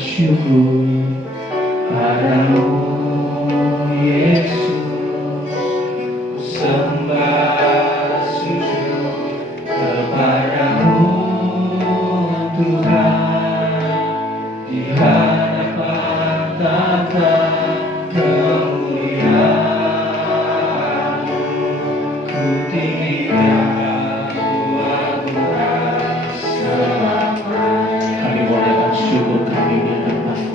syukur padamu Yesus, sembah sujud kepadamu Tuhan, di hadapan tahta kemuliaan-Mu, ku tinggikan Tuhan selamanya. Kami bolehkan syukur kami di hadapan-Mu.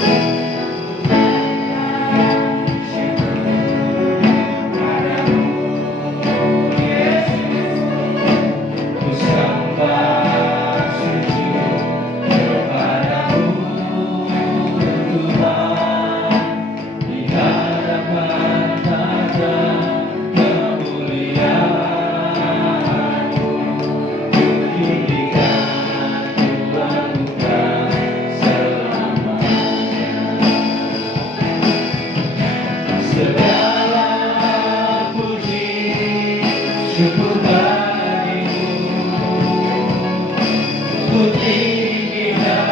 Syukur bagimu, ku tinggikan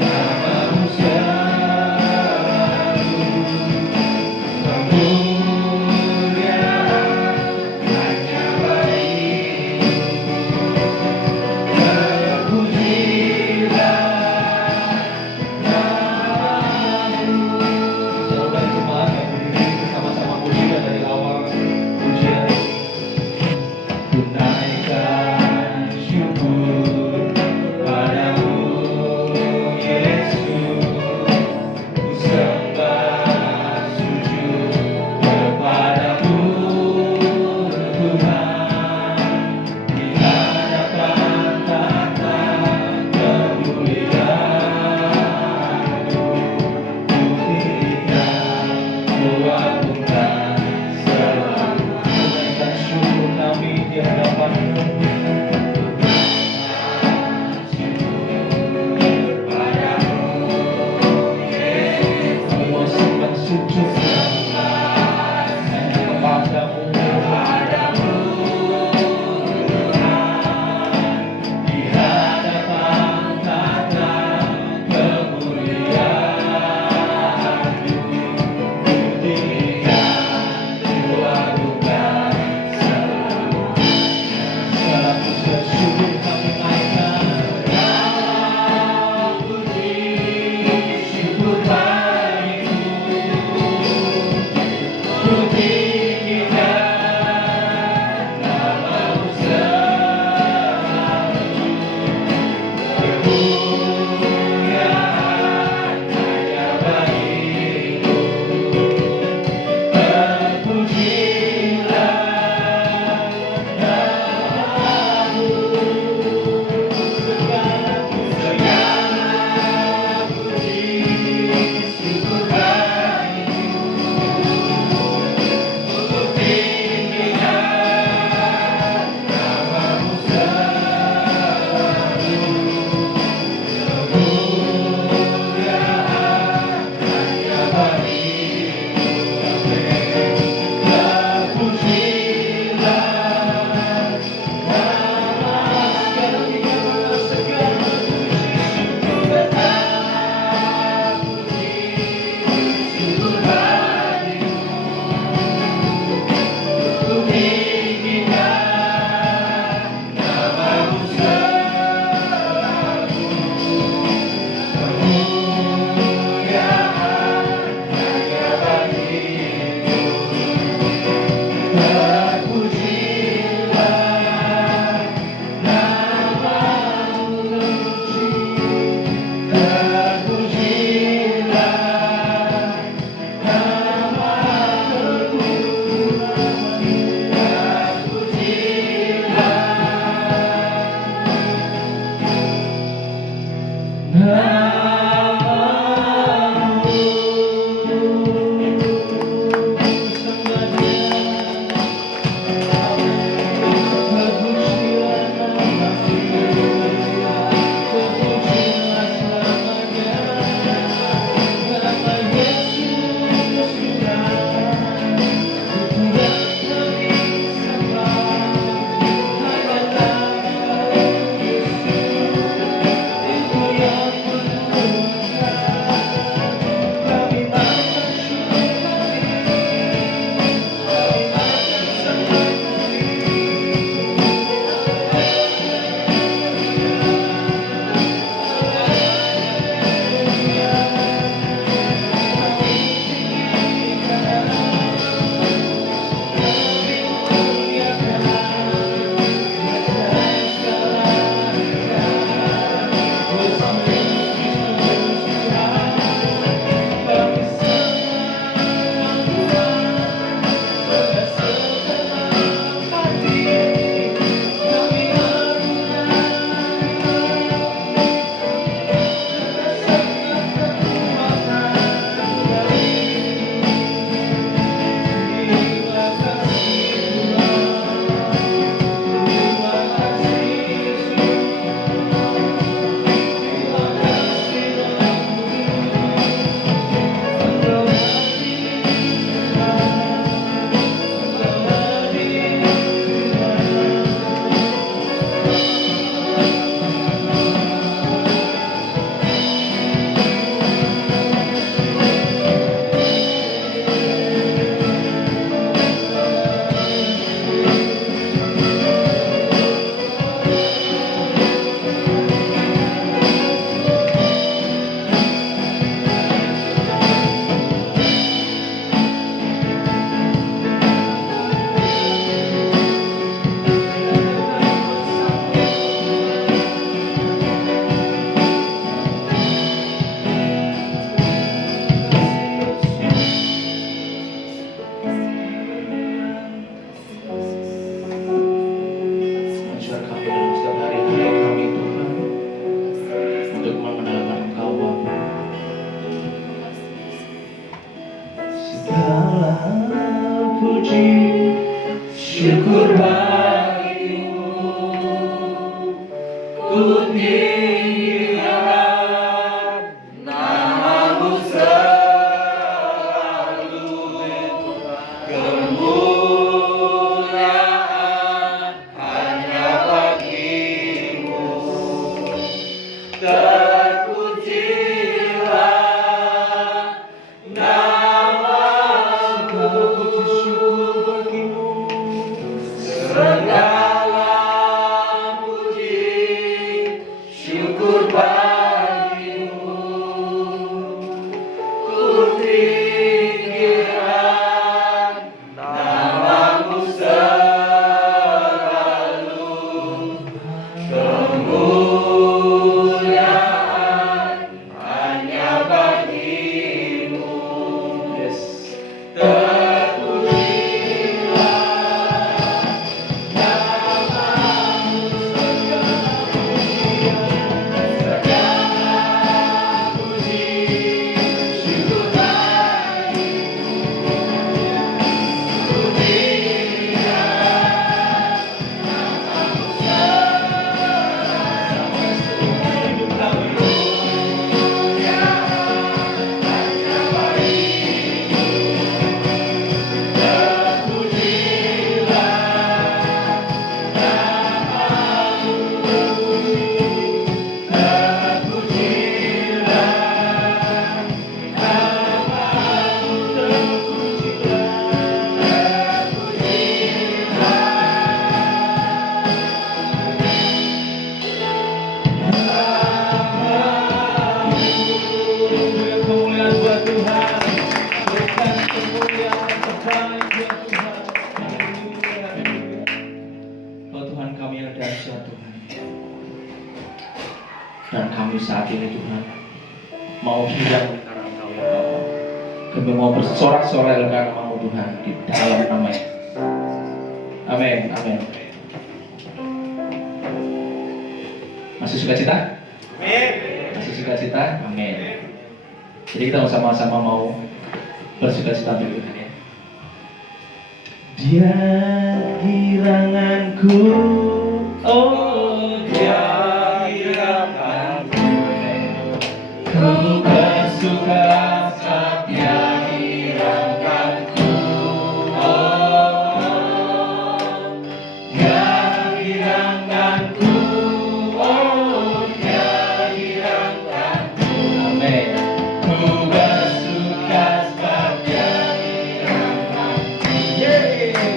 nama-Mu selalu, kemuliaan hanya bagi-Mu, terpujilah nama-Mu. Saudara jemaat yang berdiri bersama-sama pujikan dari awal pujian. Naikkan syukur padamu Yesus, ku sembah sujud kepadamu Tuhan, di hadapan tahta kemuliaan-Mu, ku tinggikan, ku agungkan selamanya. Naikkan syukur kami di hadapan-Mu. Kami mau sembah sujud hanya kepadamu, di hadapan tahta kemuliaan-Mu, ku tinggikan, ku agungkan selamanya. Segala pujian syukur kami naikkan, puji syukur bagimu, ku tinggikan nama-Mu selalu, kemuliaan hanya bagi-Mu, terpujilah nama-Mu. Segala puji syukur bagimu, ku tinggikan nama-Mu selalu, kemuliaan hanya bagi-Mu. Terpujilah nama-Mu. Segala puji syukur bagimu, ku tinggikan nama-Mu selalu, kemuliaan hanya bagi-Mu. Terpujilah nama-Mu, terpujilah nama-Mu, Terpujilah kami saat ini Tuhan mau hilang karena Engkau ya Bapa. Kami mau bersorak-sorai karena nama Tuhan di dalam nama Yesus. Amin, amin. Masih sukacita? Amin. Masih sukacita? Amin. Jadi kita sama-sama mau bersukacita dulu ya. Dia giranganku, oh dia giranganku, ku bersuka saat dia giranganku, oh dia giranganku, oh dia giranganku, amin. Ku bersuka saat dia giranganku,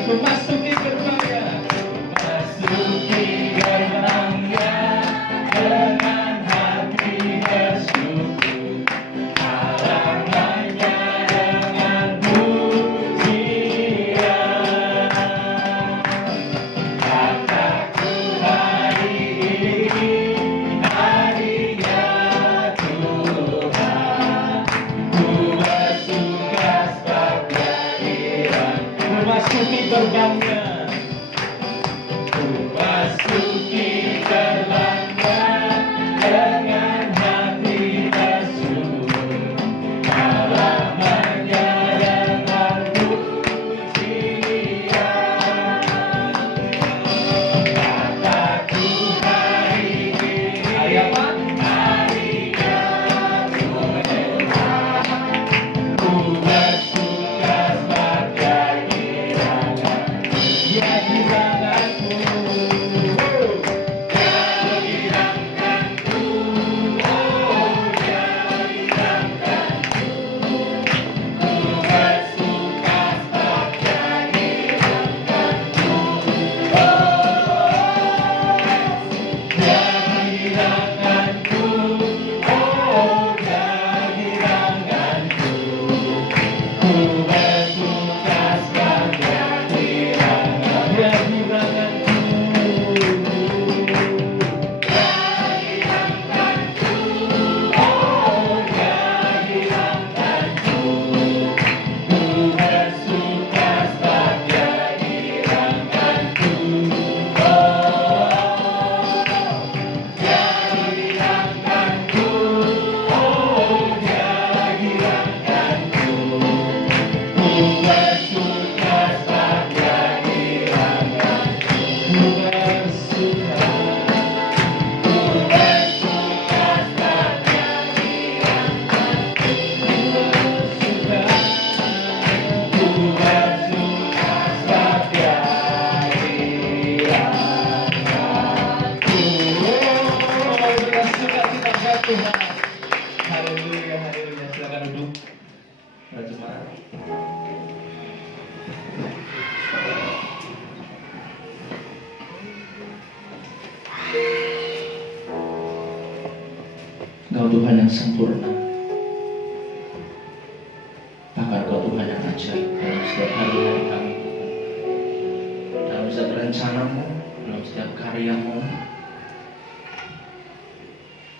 memasuki gerbangnya, memasuki gerbangnya dengan hati bersyukur, halamannya dengan pujian. Kataku hari ini harinya Tuhan, ku bersuka sebagai Tuhan. Memasuki gerbangnya, memasuki gerbangnya dengan hati bersyukur, halamannya dengan pujian. Kataku hari ini harinya Tuhan, ku bersuka sebagai dia giranganku, dia giranganku, oh dia giranganku, ku bersuka sebagai giranganku, dia giranganku, oh dia giranganku, ku bersuka sebagai Haleluya, haleluya. Silakan duduk. Jemaat. Engkau Tuhan yang sempurna, bahkan Engkau Tuhan yang ajaib dalam setiap hari-hari kami, dalam setiap rencanamu, dalam setiap karyamu.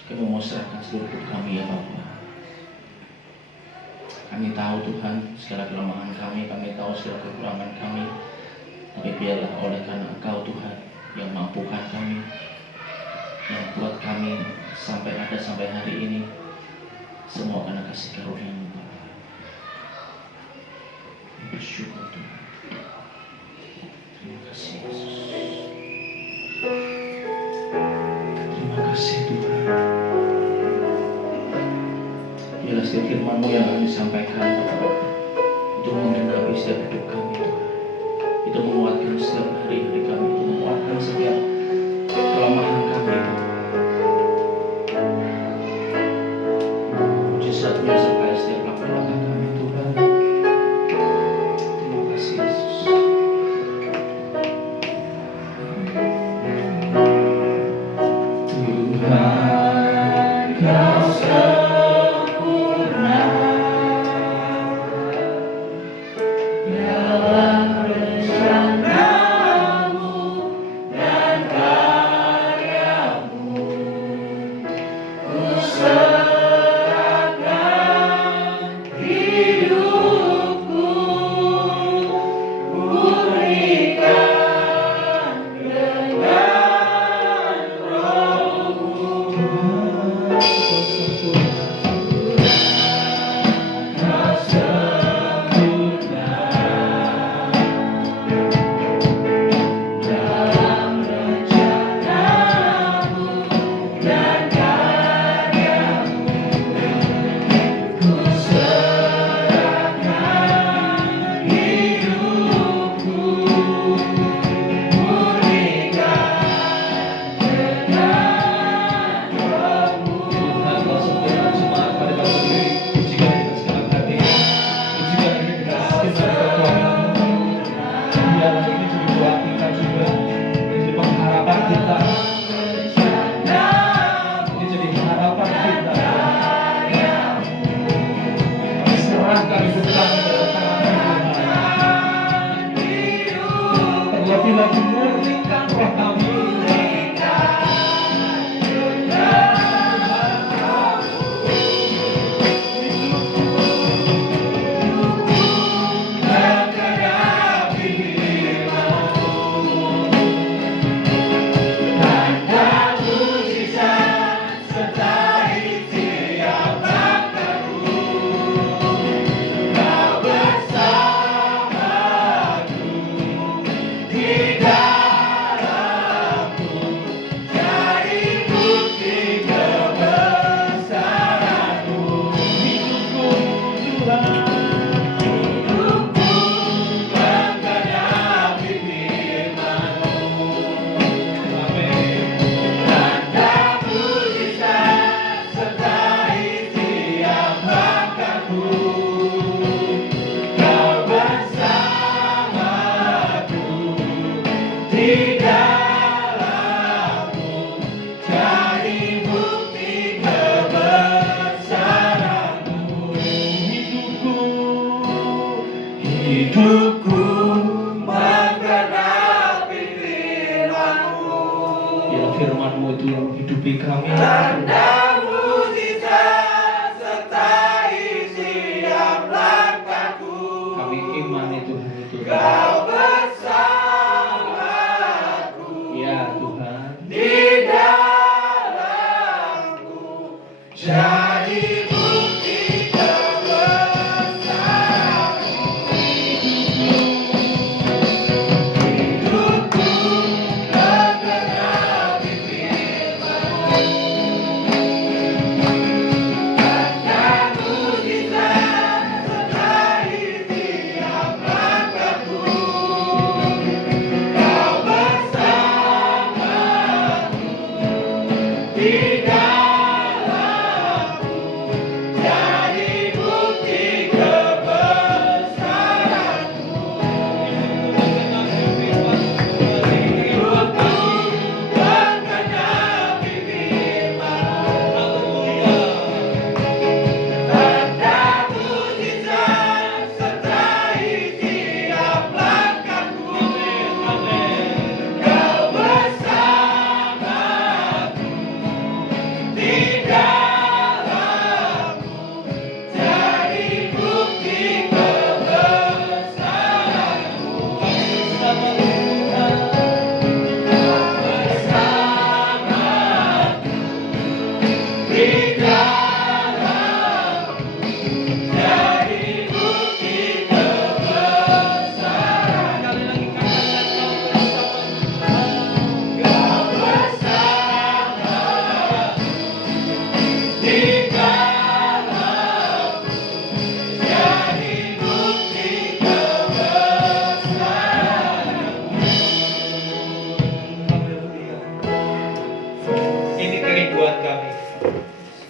Kami mau serahkan seluruh hidup kami ya Bapa. Kami tahu Tuhan segala kelemahan kami tahu segala kekurangan kami, tapi biarlah oleh karena Engkau Tuhan yang mampukan kami, yang buat kami sampai ada sampai hari ini, semua karena kasih karunia-Mu Bapa. Bersyukur Tuhan. Terima kasih Yesus. Terima kasih Tuhan. Biarlah setiap firman-Mu yang akan disampaikan itu menggenapi setiap hidup kami Tuhan. Itu menguatkan setiap hari-hari kami, itu menguatkan setiap kelemahan kami Tuhan. Mujizat-Mu sampai setiap langkah kami Tuhan. Terima kasih Yesus. Tuhan Kau sempurna dalam rencana-Mu dan karya-Mu. Ku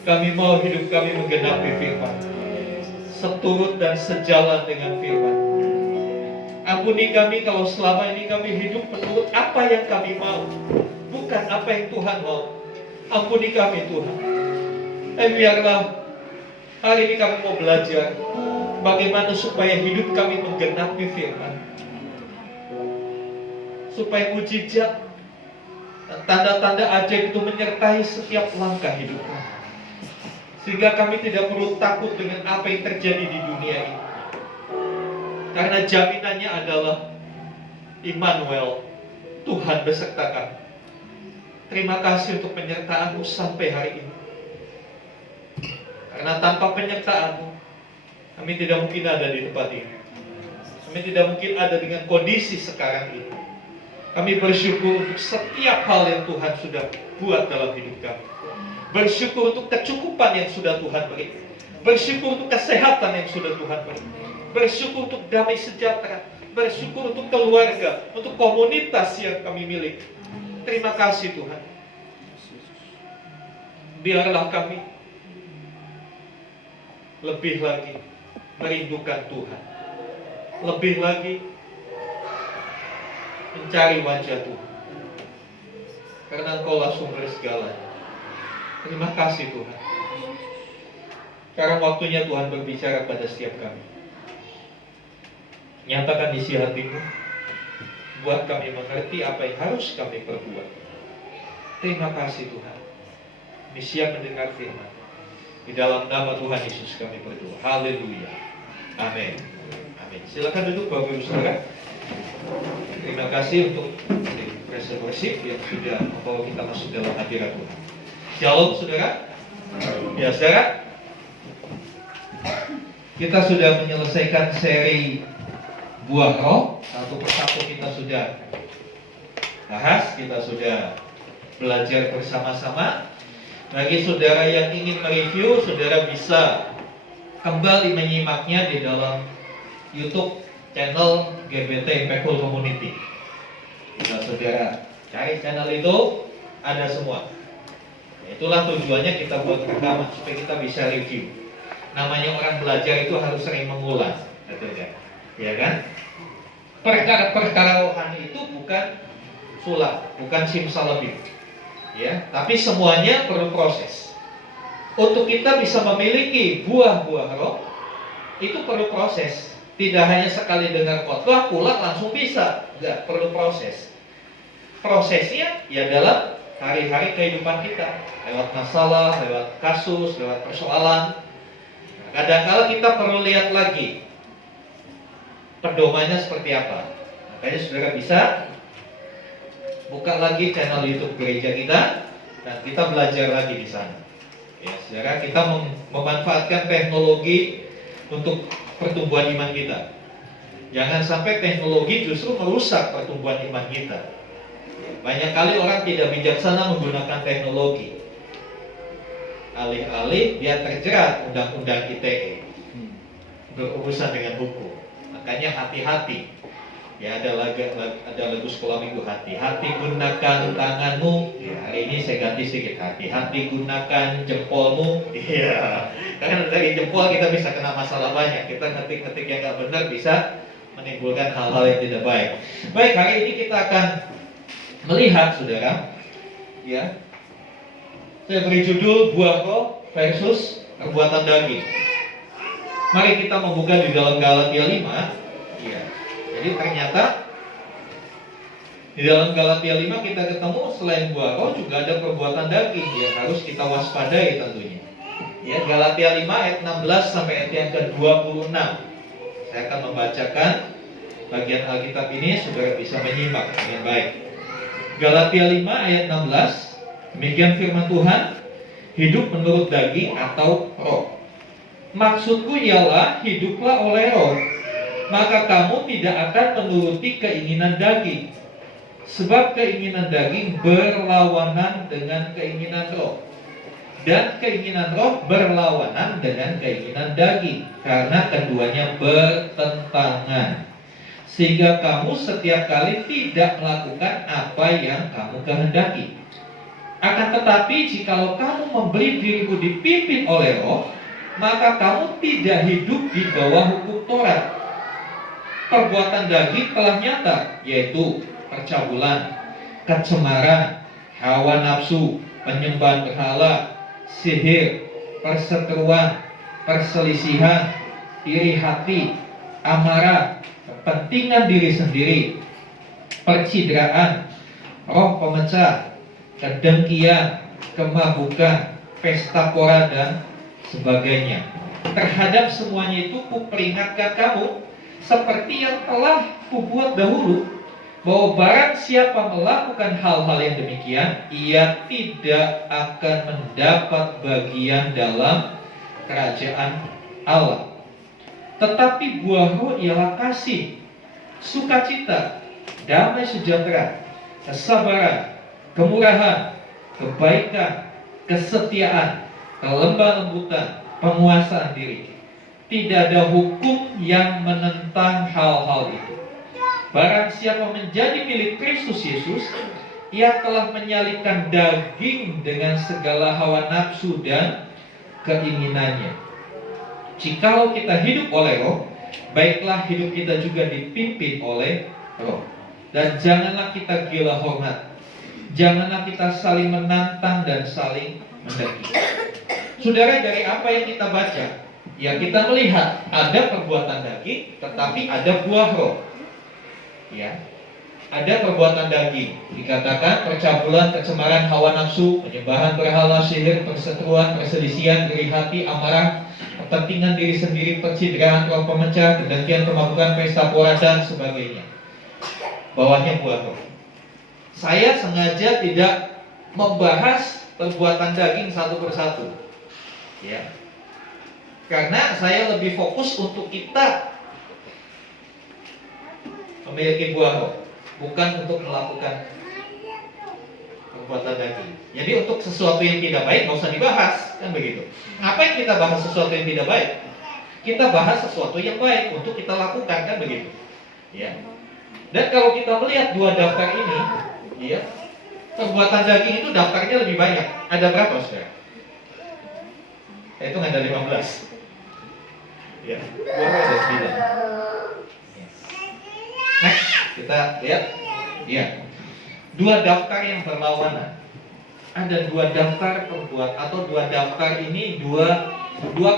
Kami mau hidup kami menggenapi firman, seturut dan sejalan dengan firman. Ampuni kami kalau selama ini kami hidup menurut apa yang kami mau, bukan apa yang Tuhan mau. Ampuni kami Tuhan. Dan biarlah hari ini kami mau belajar bagaimana supaya hidup kami menggenapi firman, supaya mujizat dan tanda-tanda ajaib itu menyertai setiap langkah hidup kami, sehingga kami tidak perlu takut dengan apa yang terjadi di dunia ini, karena jaminannya adalah Immanuel, Tuhan beserta kami. Terima kasih untuk penyertaan-Mu sampai hari ini, karena tanpa penyertaan-Mu kami tidak mungkin ada di tempat ini. Kami tidak mungkin ada dengan kondisi sekarang ini. Kami bersyukur untuk setiap hal yang Tuhan sudah buat dalam hidup kami. Bersyukur untuk kecukupan yang sudah Tuhan beri. Bersyukur untuk kesehatan yang sudah Tuhan beri. Bersyukur untuk damai sejahtera. Bersyukur untuk keluarga, untuk komunitas yang kami miliki. Terima kasih Tuhan. Biarlah kami lebih lagi merindukan Tuhan, lebih lagi mencari wajah Tuhan, karena Engkaulah sumber segalanya. Terima kasih Tuhan. Sekarang waktunya Tuhan berbicara pada setiap kami. Nyatakan isi hati-Mu, buat kami mengerti apa yang harus kami perbuat. Terima kasih Tuhan. Kami siap mendengar firman. Di dalam nama Tuhan Yesus kami berdoa. Haleluya. Amin. Amin. Silakan duduk Bapak Ibu Saudara. Terima kasih untuk pressure worship yang sudah membawa kita masuk dalam hadirat Tuhan. Shalom Saudara. Ya Saudara, kita sudah menyelesaikan seri Buah Roh. Satu persatu kita sudah bahas, kita sudah belajar bersama-sama. Bagi saudara yang ingin mereview, saudara bisa kembali menyimaknya di dalam YouTube channel GBT Impactful Community. Jika saudara cari channel itu, ada semua. Itulah tujuannya kita buat rekaman, supaya kita bisa review. Namanya orang belajar itu harus sering mengulang, ya kan? Perkara-perkara rohani itu bukan sulap, bukan simsalabim, ya. Tapi semuanya perlu proses. Untuk kita bisa memiliki buah-buah roh, itu perlu proses. Tidak hanya sekali dengar khotbah pulang langsung bisa, enggak, perlu proses. Prosesnya ya dalam hari-hari kehidupan kita, lewat masalah, lewat kasus, lewat persoalan. Kadang-kala kita perlu lihat lagi pedomannya seperti apa. Makanya saudara bisa buka lagi channel YouTube gereja kita dan kita belajar lagi di sana. Ya, saudara, kita memanfaatkan teknologi untuk pertumbuhan iman kita. Jangan sampai teknologi justru merusak pertumbuhan iman kita. Banyak kali orang tidak bijaksana menggunakan teknologi. Alih-alih dia terjerat undang-undang ITE, berurusan dengan hukum. Makanya hati-hati. Ya, ada lagu sekolah minggu, hati-hati gunakan tanganmu. Ya, hari ini saya ganti sedikit, hati-hati gunakan jempolmu. Iya, karena dari jempol kita bisa kena masalah banyak. Kita ketik-ketik yang nggak benar bisa menimbulkan hal-hal yang tidak baik. Baik, hari ini kita akan melihat, saudara, ya, saya beri judul buah roh versus perbuatan daging. Mari kita membuka di dalam Galatia 5. Ya. Jadi ternyata di dalam Galatia 5 kita ketemu selain buah roh juga ada perbuatan daging yang harus kita waspadai tentunya. Ya, Galatia 5 ayat 16 sampai ayat yang ke-26. Saya akan membacakan bagian Alkitab ini, saudara bisa menyimak dengan baik. Galatia 5 ayat 16, demikian firman Tuhan, hidup menurut daging atau roh. Maksudku ialah hiduplah oleh roh, maka kamu tidak akan menuruti keinginan daging. Sebab keinginan daging berlawanan dengan keinginan roh, dan keinginan roh berlawanan dengan keinginan daging, karena keduanya bertentangan. Sehingga kamu setiap kali tidak melakukan apa yang kamu kehendaki. Akan tetapi jikalau kamu memberi dirimu dipimpin oleh roh, maka kamu tidak hidup di bawah hukum Taurat. Perbuatan daging telah nyata, yaitu percabulan, kecemaran, hawa nafsu, penyembahan berhala, sihir, perseteruan, perselisihan, iri hati, amarah, kepentingan diri sendiri, percidraan, roh pemecah, kedengkian, kemabukan, pesta pora, dan sebagainya. Terhadap semuanya itu kuperingatkan kamu, seperti yang telah kubuat dahulu, bahwa barang siapa melakukan hal-hal yang demikian, ia tidak akan mendapat bagian dalam kerajaan Allah. Tetapi buah roh ialah kasih, sukacita, damai sejahtera, kesabaran, kemurahan, kebaikan, kesetiaan, kelemah lembutan, penguasaan diri. Tidak ada hukum yang menentang hal-hal itu. Barang siapa menjadi milik Kristus Yesus, ia telah menyalibkan daging dengan segala hawa nafsu dan keinginannya. Jikalau kita hidup oleh roh, baiklah hidup kita juga dipimpin oleh roh. Dan janganlah kita gila hormat, janganlah kita saling menantang dan saling mendengki. Saudara, dari apa yang kita baca, ya kita melihat ada perbuatan daging, tetapi ada buah roh. Ya, ada perbuatan daging, dikatakan percabulan, kecemaran, hawa nafsu, penyembahan berhala, sihir, perseteruan, perselisihan, iri hati, amarah, kepentingan diri sendiri, percidraan, roh pemecah, kedengkian, kemabukan, pesta pora, dan sebagainya. Bawahnya buah roh. Saya sengaja tidak membahas perbuatan daging satu persatu, ya, karena saya lebih fokus untuk kita memiliki buah roh, bukan untuk melakukan perbuatan daging. Jadi untuk sesuatu yang tidak baik nggak usah dibahas, kan begitu. Ngapain kita bahas sesuatu yang tidak baik? Kita bahas sesuatu yang baik untuk kita lakukan, kan begitu. Ya. Dan kalau kita melihat dua daftar ini, ya, perbuatan daging itu daftarnya lebih banyak. Ada berapa, saudara? Itu ada 15. Ya, buah roh ada 9. Next, kita lihat, ya, dua daftar yang berlawanan. Ada dua daftar perbuatan, atau dua daftar ini dua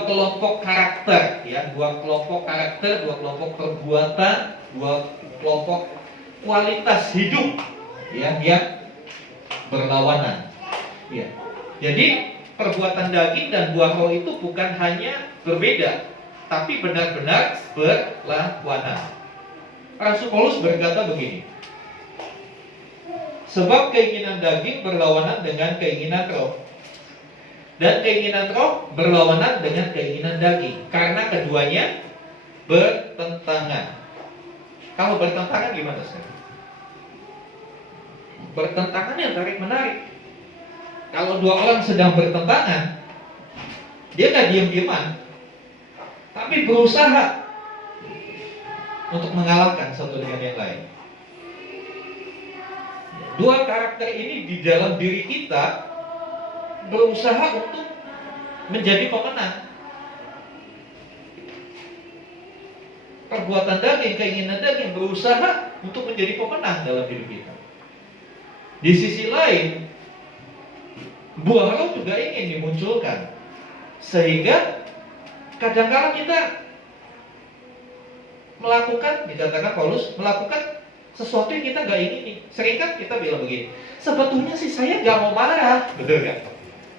kelompok karakter, ya, dua kelompok karakter, dua kelompok perbuatan, dua kelompok kualitas hidup, ya, yang berlawanan. Ya, jadi perbuatan daging dan buah roh itu bukan hanya berbeda, tapi benar-benar berlawanan. Rasul Paulus berkata begini, sebab keinginan daging berlawanan dengan keinginan roh, Dan keinginan roh berlawanan dengan keinginan daging, karena keduanya bertentangan. Kalau bertentangan gimana sih? Bertentangan ya tarik-menarik. Kalau dua orang sedang bertentangan, dia gak diam-diaman, tapi berusaha untuk mengalahkan satu dengan yang lain. Dua karakter ini di dalam diri kita berusaha untuk menjadi pemenang. Perbuatan daging, keinginan daging berusaha untuk menjadi pemenang dalam hidup kita. Di sisi lain, buah roh juga ingin dimunculkan, sehingga kadang-kadang kita melakukan, dikatakan Paulus, melakukan sesuatu yang kita gak ingini. Sering kan kita bilang begini, sebetulnya sih saya gak mau marah, betul kan?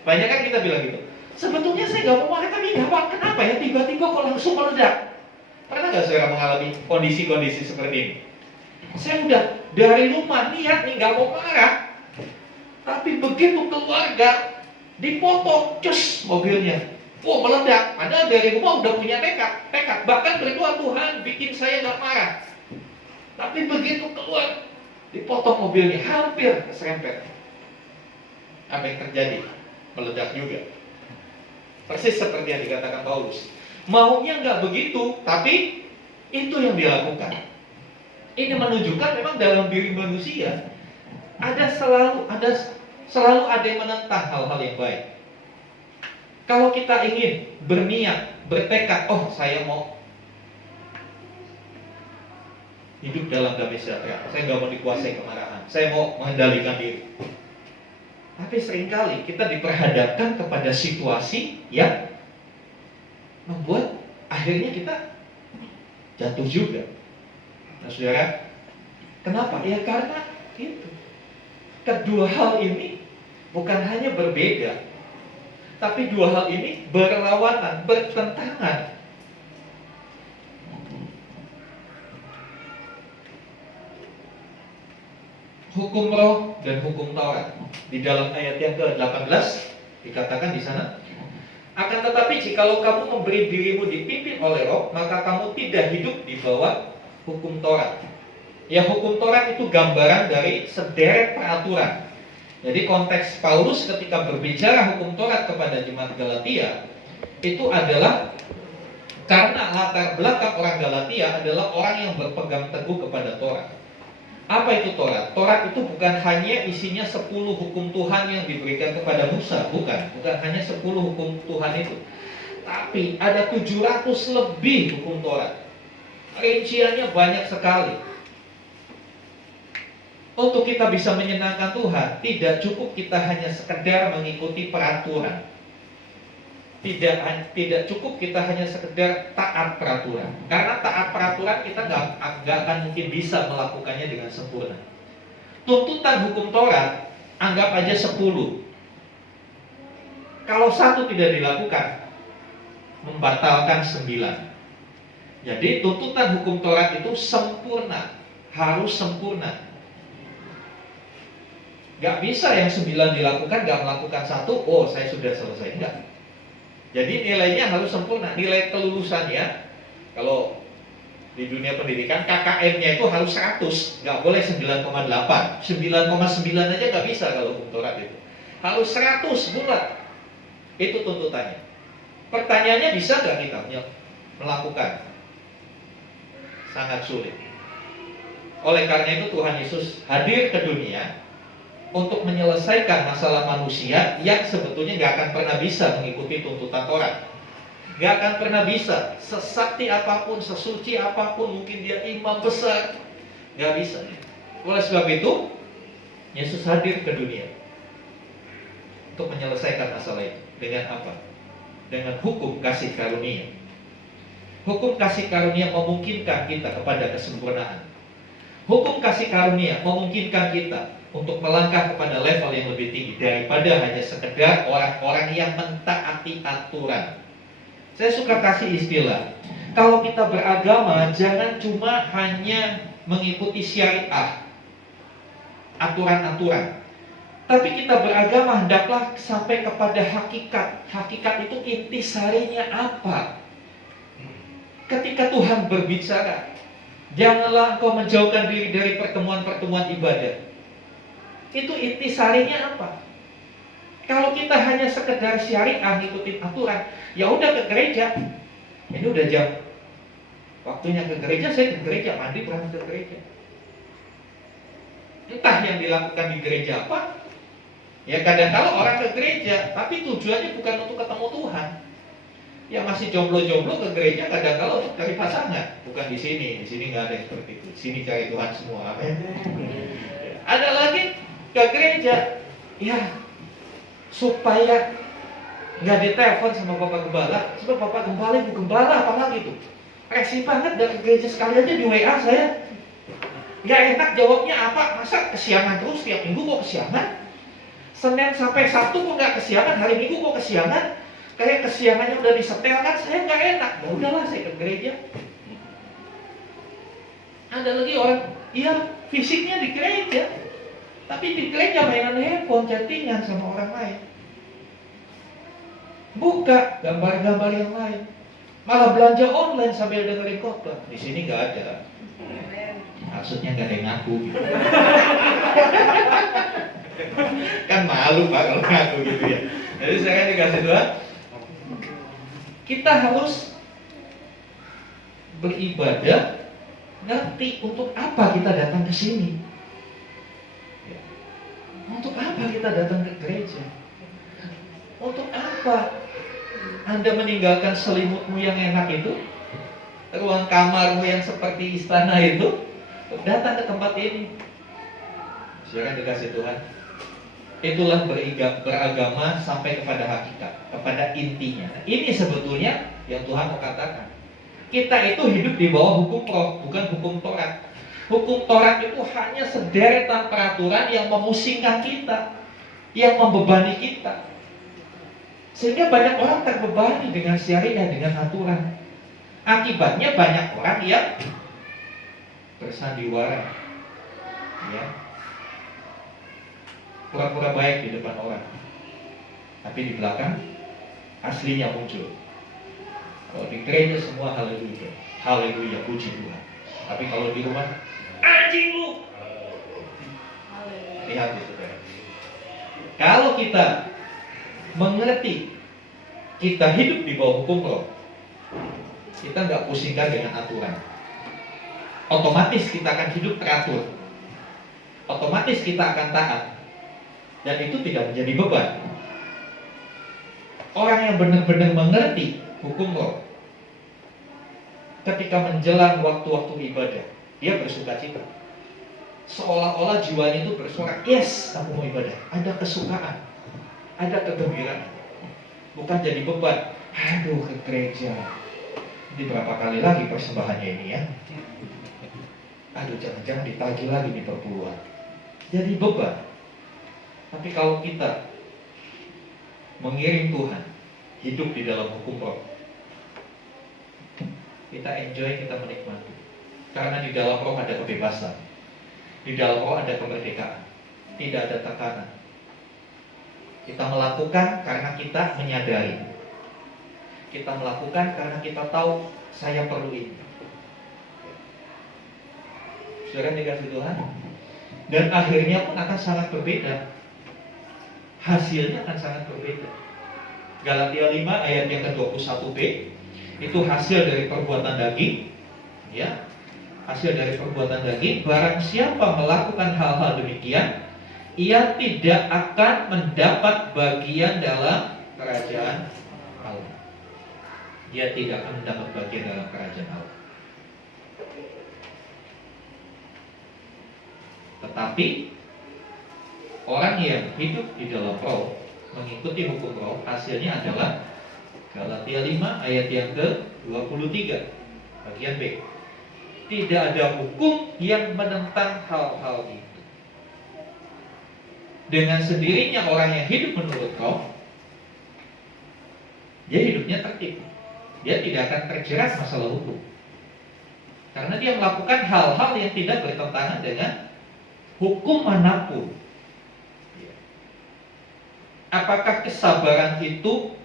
Banyak kan kita bilang gitu, sebetulnya saya gak mau marah, tapi gak apa, kenapa ya tiba-tiba kok langsung meledak. Pernah gak saudara mengalami kondisi-kondisi seperti ini? Saya udah dari rumah niat nih gak mau marah, tapi begitu keluarga dipotong, cus mobilnya, meledak. Padahal dari rumah udah punya tekad, bahkan berdoa, Tuhan bikin saya gak marah. Tapi begitu keluar, dipotong mobilnya, hampir keserempet. Apa yang terjadi? Meledak juga. Persis seperti yang dikatakan Paulus. Maunya nggak begitu, tapi itu yang dilakukan. Ini menunjukkan memang dalam diri manusia selalu ada yang menentang hal-hal yang baik. Kalau kita ingin berniat, bertekad, saya mau hidup dalam damai sejahtera, saya nggak mau dikuasai kemarahan, saya mau mengendalikan diri. Tapi seringkali kita diperhadapkan kepada situasi yang membuat akhirnya kita jatuh juga. Nah saudara, kenapa? Ya karena itu. Kedua hal ini bukan hanya berbeda, tapi dua hal ini berlawanan, bertentangan. Hukum roh dan hukum Taurat. Di dalam ayat yang ke-18 dikatakan di sana, akan tetapi jikalau kamu memberi dirimu dipimpin oleh roh, maka kamu tidak hidup di bawah hukum Taurat. Ya, hukum Taurat itu gambaran dari sederet peraturan. Jadi konteks Paulus ketika berbicara hukum Taurat kepada jemaat Galatia itu adalah karena latar belakang orang Galatia adalah orang yang berpegang teguh kepada Taurat. Apa itu Taurat? Taurat itu bukan hanya isinya 10 hukum Tuhan yang diberikan kepada Musa, bukan hanya 10 hukum Tuhan itu. Tapi ada 700 lebih hukum Taurat. Rinciannya banyak sekali. Untuk kita bisa menyenangkan Tuhan, tidak cukup kita hanya sekedar mengikuti peraturan. Tidak cukup kita hanya sekedar taat peraturan. Karena taat peraturan kita nggak akan mungkin bisa melakukannya dengan sempurna. Tuntutan hukum Taurat anggap aja 10. Kalau 1 tidak dilakukan, membatalkan 9. Jadi tuntutan hukum Taurat itu sempurna, harus sempurna. Gak bisa yang 9 dilakukan, gak melakukan 1, saya sudah selesai. Enggak. Jadi nilainya harus sempurna. Nilai kelulusannya, kalau di dunia pendidikan KKM-nya itu harus 100, nggak boleh 9,8. 9,9 aja nggak bisa kalau hukum Taurat itu. Harus 100 bulat. Itu tuntutannya. Pertanyaannya, bisa nggak kita melakukan? Sangat sulit. Oleh karena itu Tuhan Yesus hadir ke dunia untuk menyelesaikan masalah manusia yang sebetulnya gak akan pernah bisa mengikuti tuntutan Taurat. Gak akan pernah bisa. Sesakti apapun, sesuci apapun, mungkin dia imam besar, gak bisa. Oleh sebab itu Yesus hadir ke dunia untuk menyelesaikan masalah itu. Dengan apa? Dengan hukum kasih karunia. Hukum kasih karunia memungkinkan kita kepada kesempurnaan. Hukum kasih karunia memungkinkan kita untuk melangkah kepada level yang lebih tinggi daripada hanya sekedar orang-orang yang mentaati aturan. Saya suka kasih istilah, kalau kita beragama jangan cuma hanya mengikuti syariah, aturan-aturan, Tapi kita beragama hendaklah sampai kepada hakikat. Hakikat itu intisarinya apa? Ketika Tuhan berbicara, janganlah engkau menjauhkan diri dari pertemuan-pertemuan ibadah. Itu intisarinya apa? Kalau kita hanya sekedar syariah ngikutin aturan, ya udah ke gereja. Ini udah jam waktunya ke gereja, saya ke gereja, mandi berangkat ke gereja. Entah yang dilakukan di gereja apa. Ya kadang-kala orang ke gereja, tapi tujuannya bukan untuk ketemu Tuhan. Yang masih jomblo-jomblo ke gereja kadang-kala untuk cari pasangan. Bukan di sini nggak ada yang seperti itu. Di sini cari Tuhan semua. Ada lagi ke gereja, ya supaya nggak ditelepon sama Bapak Gembala. Sebab Bapak Gembala, Ibu Gembala, apalagi itu resi banget dari gereja sekali aja di WA saya. Nggak enak jawabnya apa, masa kesiangan terus tiap minggu kok kesiangan? Senin sampai Sabtu kok nggak kesiangan, hari Minggu kok kesiangan? Kayak kesiangannya udah disetel kan, saya nggak enak. Ya udahlah saya ke gereja. Ada lagi orang, iya fisiknya di gereja, tapi di gereja mainan handphone, chattingan sama orang lain. Buka gambar-gambar yang lain, malah belanja online sambil dengerin khotbah. Di sini nggak ada. Maksudnya nggak ada yang ngaku gitu. Kan malu Pak kalau ngaku gitu ya. Jadi saya kan dikasih Tuhan, kita harus beribadah, ngerti untuk apa kita datang ke sini. Untuk apa kita datang ke gereja? Untuk apa Anda meninggalkan selimutmu yang enak itu, ruang kamarmu yang seperti istana itu, datang ke tempat ini? Silakan dikasih Tuhan. Itulah beragama sampai kepada hakikat, kepada intinya. Ini sebetulnya yang Tuhan mau katakan. Kita itu hidup di bawah hukum roh, bukan hukum Taurat. Hukum Taurat itu hanya sederetan peraturan yang memusingkan kita, yang membebani kita. Sehingga banyak orang terbebani dengan syariah, dengan aturan. Akibatnya banyak orang yang bersandiwara, ya, pura-pura baik di depan orang, tapi di belakang aslinya muncul. Kalau di gereja semua haleluya, haleluya, puji Tuhan. Tapi kalau di rumah, anjing lu. Lihat itu, saudara. Kalau kita mengerti kita hidup di bawah hukum roh, kita nggak pusingkan dengan aturan. Otomatis kita akan hidup teratur. Otomatis kita akan taat. Dan itu tidak menjadi beban. Orang yang benar-benar mengerti hukum roh, ketika menjelang waktu-waktu ibadah, dia bersuka cita. Seolah-olah jiwanya itu bersorak, yes, aku mau ibadah. Ada kesukaan, ada kegembiraan. Bukan jadi beban. Aduh, ke gereja. Ini berapa kali lagi persembahannya ini ya? Aduh, jangan-jangan ditagih lagi nih perpuluhan. Jadi beban. Tapi kalau kita mengiring Tuhan, hidup di dalam hukum roh, kita enjoy, kita menikmati. Karena di dalam roh ada kebebasan, di dalam roh ada kemerdekaan, tidak ada tekanan. Kita melakukan karena kita menyadari. Kita melakukan karena kita tahu saya perlu ini. Saudara dikasih Tuhan, dan akhirnya pun akan sangat berbeda. Hasilnya akan sangat berbeda. Galatia 5 ayat yang ke-21b, itu hasil dari perbuatan daging, ya. Hasil dari perbuatan daging, barang siapa melakukan hal-hal demikian, ia tidak akan mendapat bagian dalam kerajaan Allah. Dia tidak akan mendapat bagian dalam kerajaan Allah. Tetapi orang yang hidup di dalam roh, mengikuti hukum roh, hasilnya adalah Galatia 5 ayat yang ke-23 bagian B. Tidak ada hukum yang menentang hal-hal itu. Dengan sendirinya orang yang hidup menurut roh, dia hidupnya tertib. Dia tidak akan terjerat masalah hukum, karena dia melakukan hal-hal yang tidak bertentangan dengan hukum manapun. Apakah kesabaran itu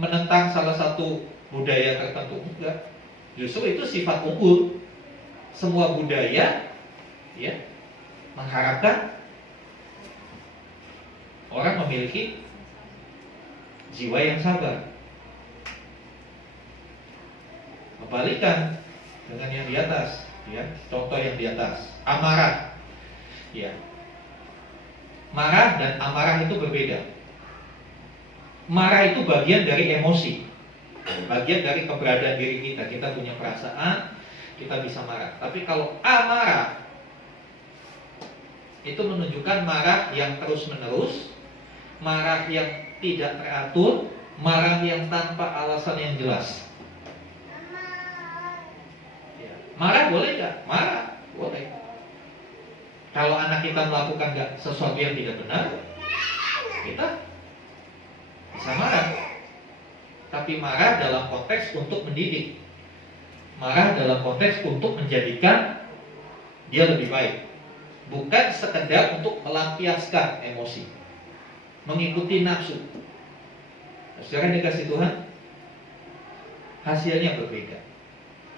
menentang salah satu budaya tertentu? Enggak. Justru itu sifat unggul. Semua budaya ya mengharapkan orang memiliki jiwa yang sabar. Kebalikan dengan yang di atas, ya. Contoh yang di atas, amarah. Ya. Marah dan amarah itu berbeda. Marah itu bagian dari emosi, bagian dari keberadaan diri kita. Kita punya perasaan, kita bisa marah. Tapi kalau amarah itu menunjukkan marah yang terus-menerus, marah yang tidak teratur, marah yang tanpa alasan yang jelas. Ya. Marah boleh nggak? Marah boleh. Kalau anak kita melakukan sesuatu yang tidak benar, kita bisa marah. Tapi marah dalam konteks untuk mendidik, marah dalam konteks untuk menjadikan dia lebih baik, bukan sekedar untuk melampiaskan emosi, mengikuti nafsu. Saudara dikasih Tuhan, hasilnya berbeda.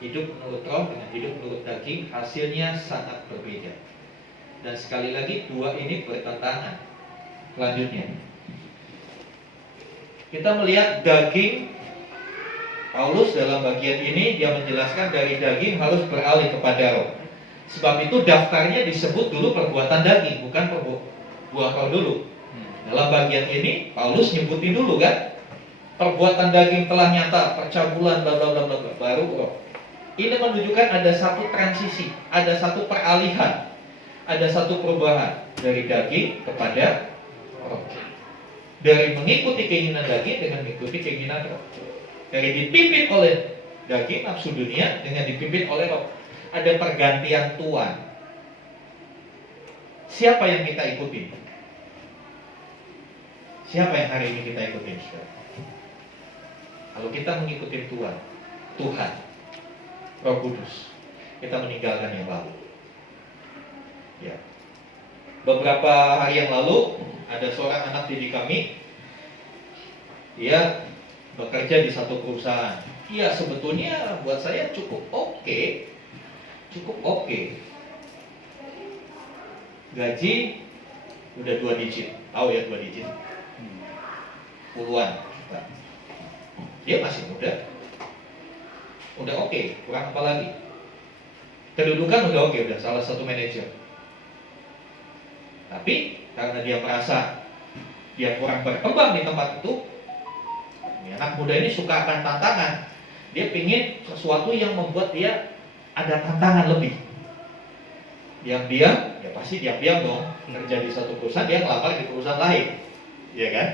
Hidup menurut roh dengan hidup menurut daging, hasilnya sangat berbeda. Dan sekali lagi dua ini bertentangan. Selanjutnya kita melihat daging. Paulus dalam bagian ini dia menjelaskan dari daging harus beralih kepada roh. Sebab itu daftarnya disebut dulu perbuatan daging, bukan buah roh dulu. Dalam bagian ini Paulus nyebutin dulu kan, perbuatan daging telah nyata, percabulan bla bla bla bla, baru roh. Ini menunjukkan ada satu transisi, ada satu peralihan, ada satu perubahan dari daging kepada roh. Dari mengikuti keinginan daging dengan mengikuti keinginan roh. Dari dipimpin oleh daging nafsu dunia dengan dipimpin oleh roh. Ada pergantian tuan. Siapa yang kita ikuti? Siapa yang hari ini kita ikuti? Kalau kita mengikuti Tuhan, Roh Kudus, kita meninggalkan yang lalu. Ya. Beberapa hari yang lalu ada seorang anak didik kami, dia bekerja di satu perusahaan. Iya, sebetulnya buat saya cukup oke. Gaji udah 2 digit, tahu ya 2 digit, puluhan. Dia masih muda, udah oke, kurang apa lagi? Kedudukan udah oke, udah salah satu manajer. Tapi karena dia merasa dia kurang berkembang di tempat itu, anak muda ini suka akan tantangan. Dia pingin sesuatu yang membuat dia ada tantangan lebih. Diam-diam, ya pasti diam-diam dong. Kerja di satu perusahaan, dia melamar di perusahaan lain, ya kan?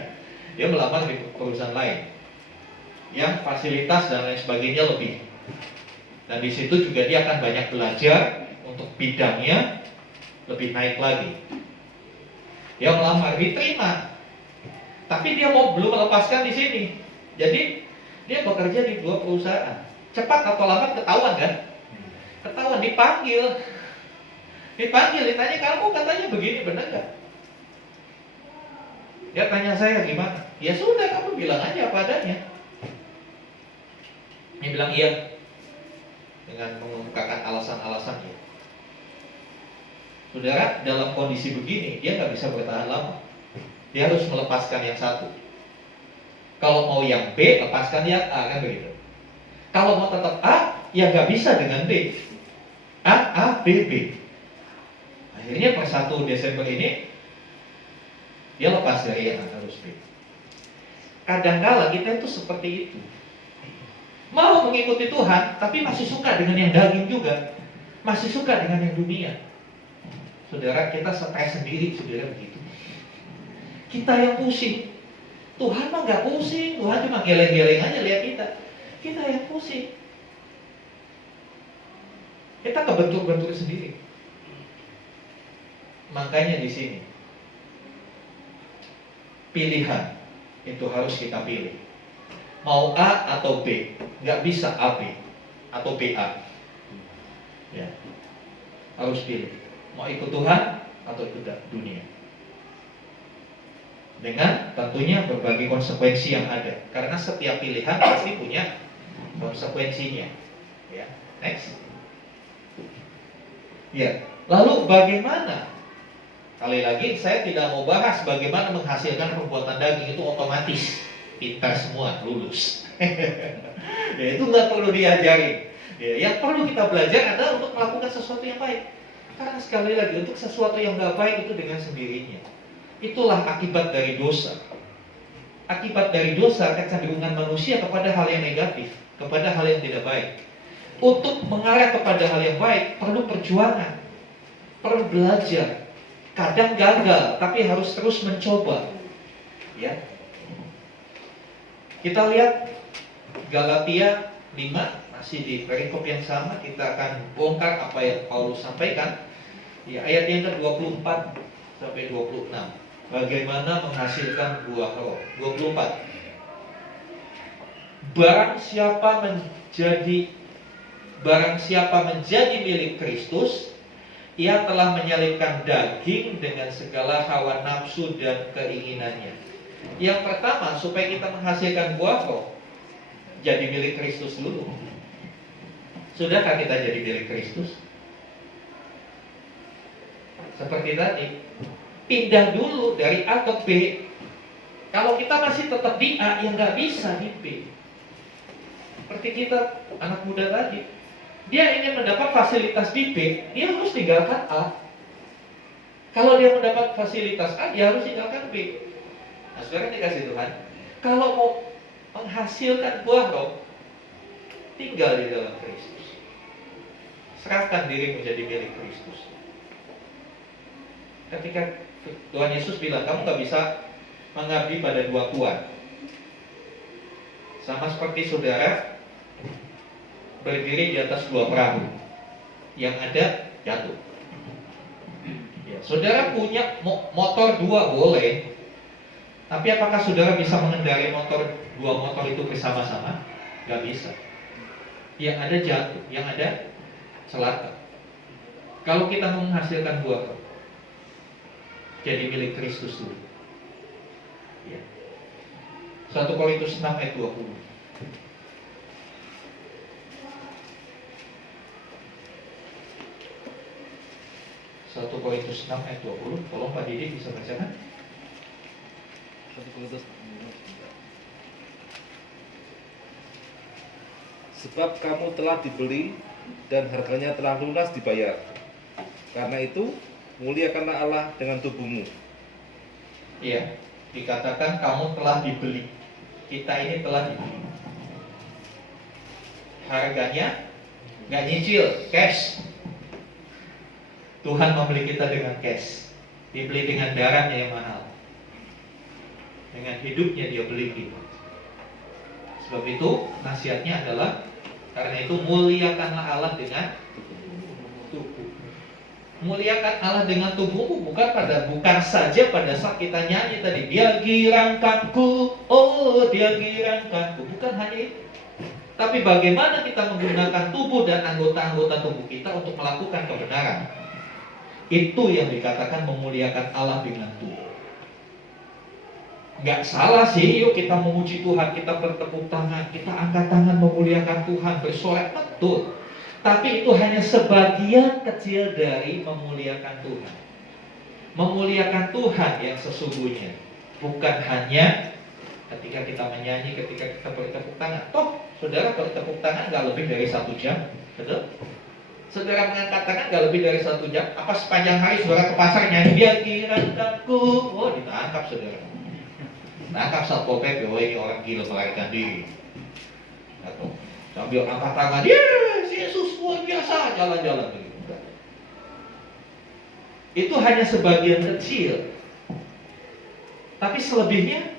Dia melamar di perusahaan lain yang fasilitas dan lain sebagainya lebih. Dan di situ juga dia akan banyak belajar untuk bidangnya lebih naik lagi. Dia melamar, diterima, tapi dia belum melepaskan di sini. Jadi dia bekerja di 2 perusahaan. Cepat atau lambat ketahuan kan? Ketahuan, dipanggil, ditanya, kamu katanya begini, benar gak? Dia tanya saya gimana? Ya sudah, kamu bilang aja apa adanya. Dia bilang iya, dengan mengungkapkan alasan-alasannya. Saudara, dalam kondisi begini dia nggak bisa bertahan lama. Dia harus melepaskan yang satu. Kalau mau yang B, lepaskan yang A, kan begitu. Kalau mau tetap A, ya nggak bisa dengan B. A, B, B. Akhirnya per 1 Desember ini dia lepas dari yang A harus B. Kadangkala kita itu seperti itu. Mau mengikuti Tuhan, tapi masih suka dengan yang daging juga, masih suka dengan yang dunia. Saudara, kita stres sendiri, saudara, begitu. Kita yang pusing. Tuhan mah nggak pusing, Tuhan cuma geleng-geleng aja lihat kita. Kita yang pusing. Kita kebentur-bentur sendiri. Makanya di sini pilihan itu harus kita pilih. Mau A atau B, nggak bisa AB atau BA. Ya, harus pilih. Mau ikut Tuhan atau ikut dunia. dengan tentunya berbagai konsekuensi yang ada. Karena setiap pilihan pasti punya konsekuensinya. Ya, next. Ya, lalu bagaimana? Kali lagi saya tidak mau bahas bagaimana menghasilkan perbuatan daging itu otomatis pintar semua lulus. Ya, itu nggak perlu diajari. Ya, yang perlu kita belajar adalah untuk melakukan sesuatu yang baik. Karena sekali lagi untuk sesuatu yang nggak baik itu dengan sendirinya. Itulah akibat dari dosa. Akibat dari dosa kecenderungan manusia kepada hal yang negatif, kepada hal yang tidak baik. Untuk mengarah kepada hal yang baik perlu perjuangan, perlu belajar. Kadang gagal, tapi harus terus mencoba. Ya. Kita lihat Galatia 5, masih di perikop yang sama. Kita akan bongkar apa yang Paulus sampaikan. Ya, ayat yang ke-24 sampai 26. Bagaimana menghasilkan buah roh. 24. Barang siapa menjadi milik Kristus, ia telah menyalibkan daging dengan segala hawa nafsu dan keinginannya. Yang pertama, supaya kita menghasilkan buah roh, jadi milik Kristus dulu. Sudahkah kita jadi milik Kristus? Seperti tadi, pindah dulu dari A ke B. Kalau kita masih tetap di A, ya nggak bisa di B. Seperti kita, anak muda tadi, dia ingin mendapat fasilitas di B, dia harus tinggalkan A. Kalau dia mendapat fasilitas A, dia harus tinggalkan B. Nah, saudara dikasih Tuhan, kalau mau menghasilkan buah roh, tinggal di dalam Kristus. Serahkan diri menjadi milik Kristus. Ketika Tuhan Yesus bilang, kamu gak bisa mengabdi pada dua tuan. Sama seperti saudara berdiri di atas dua perahu, yang ada jatuh. Ya, saudara punya motor dua boleh, tapi apakah saudara bisa mengendarai dua motor itu bersama-sama? Gak bisa. Yang ada jatuh, yang ada celaka. Kalau kita mau menghasilkan buah roh, jadi milik Kristus dulu. Ya. 1 Korintus 6 ayat 20. 1 Korintus 6 ayat 20. Tolong Pak Didi bisa bacakan. 1 Korintus. Sebab kamu telah dibeli dan harganya telah lunas dibayar. Karena itu muliakanlah Allah dengan tubuhmu. Iya, dikatakan kamu telah dibeli. Kita ini telah dibeli. Harganya nggak nyicil, cash. Tuhan membeli kita dengan cash. Dibeli dengan darahnya yang mahal. Dengan hidupnya dia beli kita. Sebab itu nasihatnya adalah, karena itu muliakanlah Allah dengan tubuh. Muliakan Allah dengan tubuhmu bukan saja pada saat kita nyanyi tadi, dia girangkanku, oh dia girangkanku. Bukan hanya itu. Tapi bagaimana kita menggunakan tubuh dan anggota-anggota tubuh kita untuk melakukan kebenaran. Itu yang dikatakan memuliakan Allah dengan tubuh. Gak salah sih, yuk kita memuji Tuhan, kita bertepuk tangan, kita angkat tangan memuliakan Tuhan, bersorak, betul. Tapi itu hanya sebagian kecil dari memuliakan Tuhan. Memuliakan Tuhan yang sesungguhnya bukan hanya ketika kita menyanyi, ketika kita bertepuk tangan. Toh, saudara bertepuk tangan gak lebih dari 1 jam, betul? Saudara mengangkat tangan gak lebih dari 1 jam. Apa sepanjang hari saudara ke pasar nyanyi dia girangkanku, oh ditangkap saudara. Tangkap Satpol PP, oh ini orang gila melarikan diri. Atau sambil angkat tangan, yes, Yesus luar biasa, jalan-jalan begitu. Itu hanya sebagian kecil. Tapi selebihnya,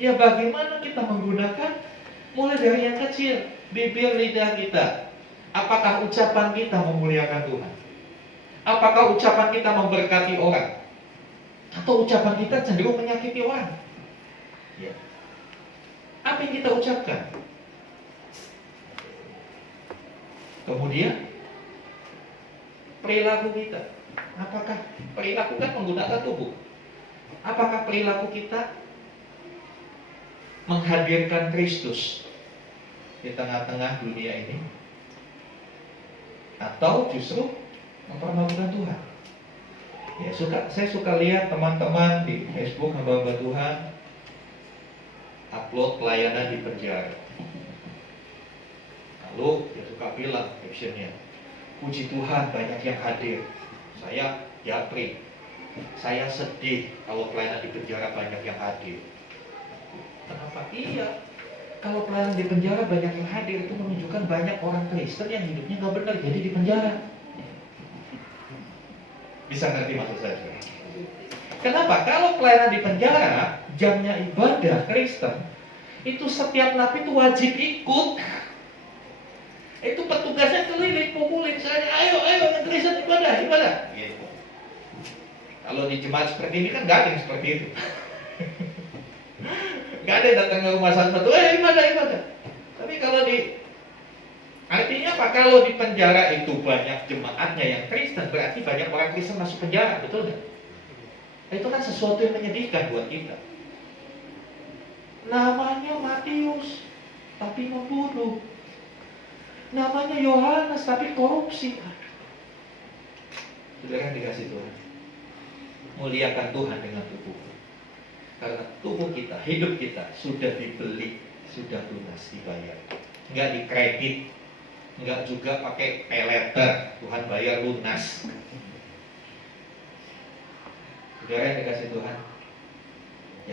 ya bagaimana kita menggunakan mulai dari yang kecil, bibir lidah kita. Apakah ucapan kita memuliakan Tuhan? Apakah ucapan kita memberkati orang? Atau ucapan kita cenderung menyakiti orang? Ya. Apa yang kita ucapkan? Kemudian perilaku kita. Apakah perilaku kan menggunakan tubuh? Apakah perilaku kita menghadirkan Kristus di tengah-tengah dunia ini, atau justru mempermalukan Tuhan? Ya, saya suka lihat teman-teman di Facebook hamba-hamba Tuhan upload pelayanan di penjara. Lalu dia suka bilang captionnya, puji Tuhan banyak yang hadir. Saya japri, saya sedih kalau pelayanan di penjara banyak yang hadir. Kenapa? Iya, kalau pelayanan di penjara banyak yang hadir itu menunjukkan banyak orang Kristen yang hidupnya nggak benar jadi di penjara. Bisa ngerti maksud saya? Kenapa? Kalau pelayanan di penjara, jamnya ibadah Kristen, itu setiap napi itu wajib ikut. Itu petugasnya keliling, pukulin saya, ayo Kristen ibadah. Gitu. Kalau di jemaat seperti ini kan nggak ada yang seperti itu. Nggak ada yang datang ke rumah satu-satu, ibadah. Tapi kalau artinya apa? Kalau di penjara itu banyak jemaatnya yang Kristen, berarti banyak orang Kristen masuk penjara, betul nggak? Itu kan sesuatu yang menyedihkan buat kita. Namanya Matius, tapi membunuh. Namanya Yohanes, tapi korupsi. Saudara yang dikasih Tuhan, muliakan Tuhan dengan tubuh. Karena tubuh kita, hidup kita sudah dibeli, sudah lunas, dibayar. Nggak dikredit, nggak juga pakai peleter, Tuhan bayar lunas. Saudara yang dikasih Tuhan,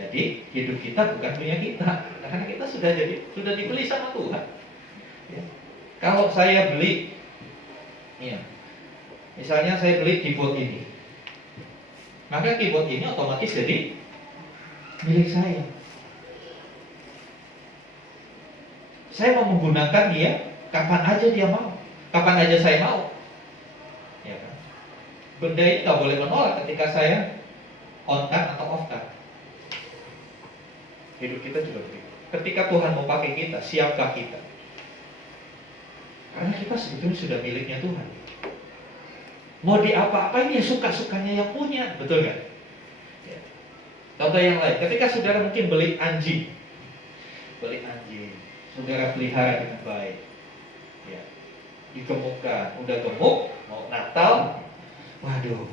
jadi hidup kita bukan punya kita, karena kita sudah dibeli sama Tuhan. Ya. Kalau saya beli, ya, misalnya saya beli keyboard ini, maka keyboard ini otomatis jadi milik saya. Saya mau menggunakan dia kapan aja dia mau, kapan aja saya mau. Ya kan? Benda ini nggak boleh menolak ketika saya on-kan atau off-kan. Hidup kita juga begitu. Ketika Tuhan mau pakai kita, siapkah kita? Karena kita sebetulnya sudah miliknya Tuhan. Mau diapa-apain ya suka-sukanya yang punya, betul kan? Ya. Contoh yang lain, ketika saudara mungkin beli anjing, saudara pelihara dengan baik, ya, digemukkan, udah gemuk, mau Natal, waduh,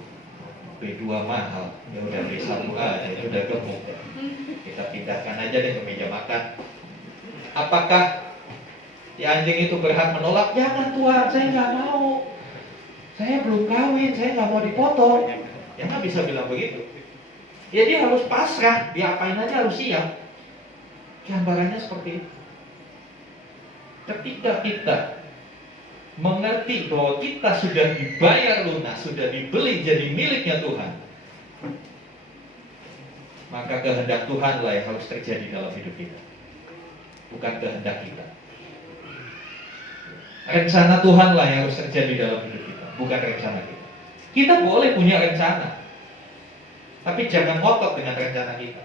B2 mahal, ya udah beli satu aja, ya udah gemuk, ya. Kita pindahkan aja deh ke meja makan. Apakah si anjing itu berhak menolak? Jangan Tuhan, saya nggak mau, saya belum kawin, saya nggak mau dipotong. Ya nggak bisa bilang begitu. Ya dia harus pasrah, diapain aja harus siap. Gambarannya seperti itu. Ketika kita mengerti bahwa kita sudah dibayar lunas, sudah dibeli jadi miliknya Tuhan, maka kehendak Tuhanlah yang harus terjadi dalam hidup kita, bukan kehendak kita. Rencana Tuhanlah yang harus terjadi dalam hidup kita, bukan rencana kita. Kita boleh punya rencana, tapi jangan ngotot dengan rencana kita.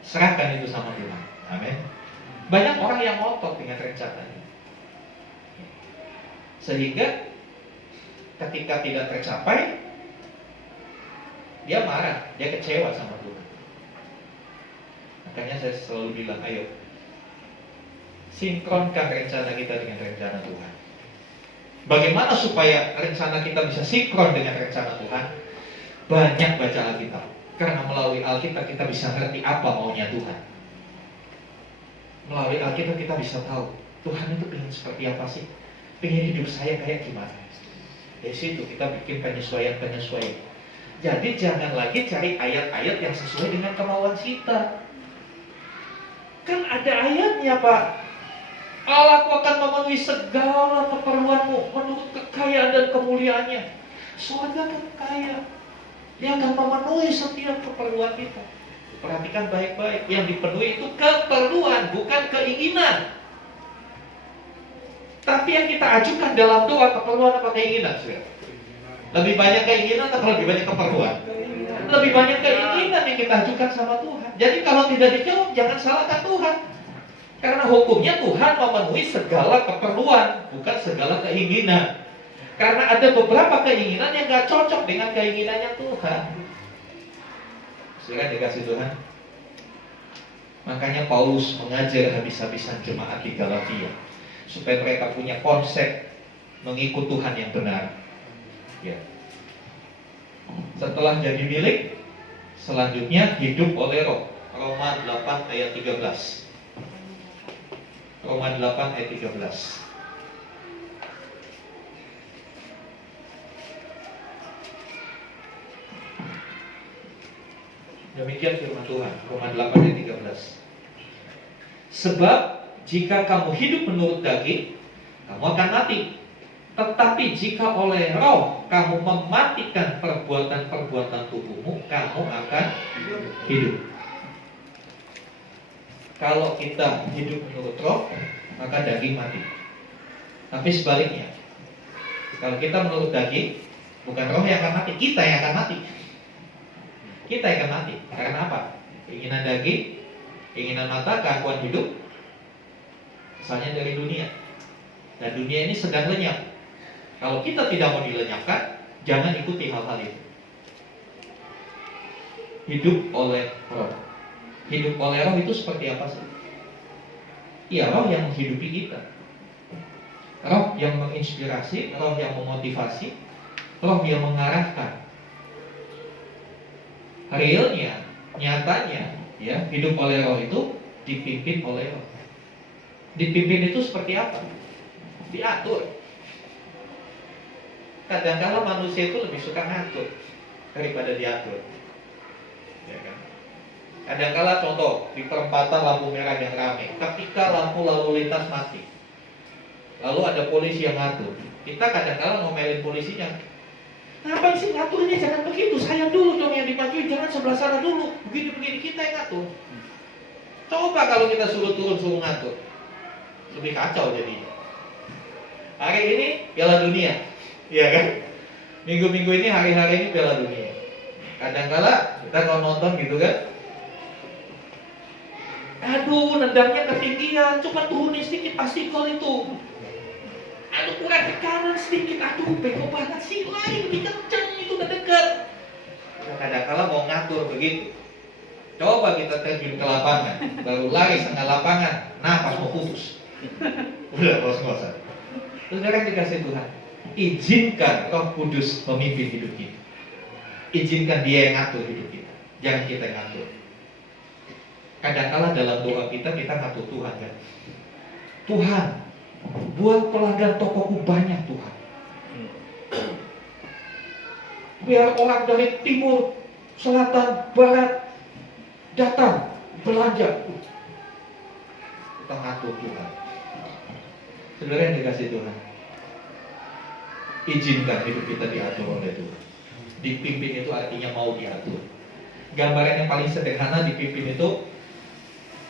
Serahkan itu sama Tuhan. Amin. Banyak orang yang ngotot dengan rencananya, sehingga ketika tidak tercapai, dia marah, dia kecewa sama Tuhan. Makanya saya selalu bilang, ayo sinkronkan rencana kita dengan rencana Tuhan. Bagaimana supaya rencana kita bisa sinkron dengan rencana Tuhan? Banyak baca Alkitab. Karena melalui Alkitab kita bisa ngerti apa maunya Tuhan. Melalui Alkitab kita bisa tahu Tuhan itu ingin seperti apa sih? Pengen hidup saya kayak gimana? Dari situ kita bikin penyesuaian. Jadi jangan lagi cari ayat-ayat yang sesuai dengan kemauan kita. Kan ada ayatnya, Pak. Allah akan memenuhi segala keperluanmu menurut kekayaan dan kemuliaannya. Surga kan kaya. Dia akan memenuhi setiap keperluan kita. Perhatikan baik-baik. Yang dipenuhi itu keperluan, bukan keinginan. Tapi yang kita ajukan dalam doa, keperluan apa keinginan? Lebih banyak keinginan atau lebih banyak keperluan? Lebih banyak keinginan yang kita ajukan sama Tuhan. Jadi kalau tidak dijawab, jangan salahkan Tuhan. Karena hukumnya Tuhan memenuhi segala keperluan, bukan segala keinginan. Karena ada beberapa keinginan yang gak cocok dengan keinginannya Tuhan. Saudara dikasih Tuhan. Makanya Paulus mengajar habis-habisan jemaat di Galatia supaya mereka punya konsep mengikut Tuhan yang benar. Ya. Setelah jadi milik, selanjutnya hidup oleh Roh. Roma 8 ayat 13. Roma 8 ayat 13. Demikian firman Tuhan, Roma 8 ayat 13. Sebab jika kamu hidup menurut daging, kamu akan mati. Tetapi jika oleh Roh kamu mematikan perbuatan-perbuatan tubuhmu, kamu akan hidup. Kalau kita hidup menurut Roh, maka daging mati. Tapi sebaliknya, kalau kita menurut daging, bukan Roh yang akan mati, kita yang akan mati. Kita akan mati. Karena apa? Keinginan daging, keinginan mata, keakuan hidup, asalnya dari dunia. Dan dunia ini sedang lenyap. Kalau kita tidak mau dilenyapkan, jangan ikuti hal-hal itu. Hidup oleh Roh. Hidup oleh Roh itu seperti apa sih? Ya, Roh yang menghidupi kita. Roh yang menginspirasi, Roh yang memotivasi, Roh yang mengarahkan. Realnya, nyatanya, ya, hidup oleh Roh itu dipimpin oleh Roh. Dipimpin itu seperti apa? Diatur. Kadang-kala manusia itu lebih suka ngatur daripada diatur. Ya kan? Kadang-kala contoh di perempatan lampu merah yang ramai, ketika lampu lalu lintas mati, lalu ada polisi yang ngatur, kita kadang-kala ngomelin polisinya. Ngapain sih ngaturnya? Jangan begitu, saya dulu dong yang dimajuin, jangan sebelah sana dulu. Begini-begini kita yang ngatur. Coba kalau kita suruh turun, suruh ngatur, lebih kacau jadinya. Hari ini Piala Dunia, iya kan? Minggu-minggu ini, hari-hari ini Piala Dunia. Kadang-kala kita kalau nonton gitu kan, aduh nendangnya ketinggian, coba turunin sedikit pasti gol itu. Aduh kurang ke kanan sedikit, aduh bego banget sih, lain lebih kenceng itu udah dekat. Kadang-kala mau ngatur begitu. Coba kita terjun ke lapangan, baru lari setengah lapangan, napas mau putus. Udah ngos-ngosan. Saudara dikasih Tuhan, izinkan Roh Kudus memimpin hidup kita. Izinkan Dia yang ngatur hidup kita, jangan kita yang ngatur. Kadang-kala dalam doa kita ngatur Tuhan kan. Tuhan, buat pelanggan tokoku banyak Tuhan. Biar orang dari timur, selatan, barat datang belanja. Kita ngatur Tuhan. Saudara yang dikasih Tuhan, izinkan hidup kita diatur oleh Tuhan. Dipimpin itu artinya mau diatur. Gambaran yang paling sederhana dipimpin itu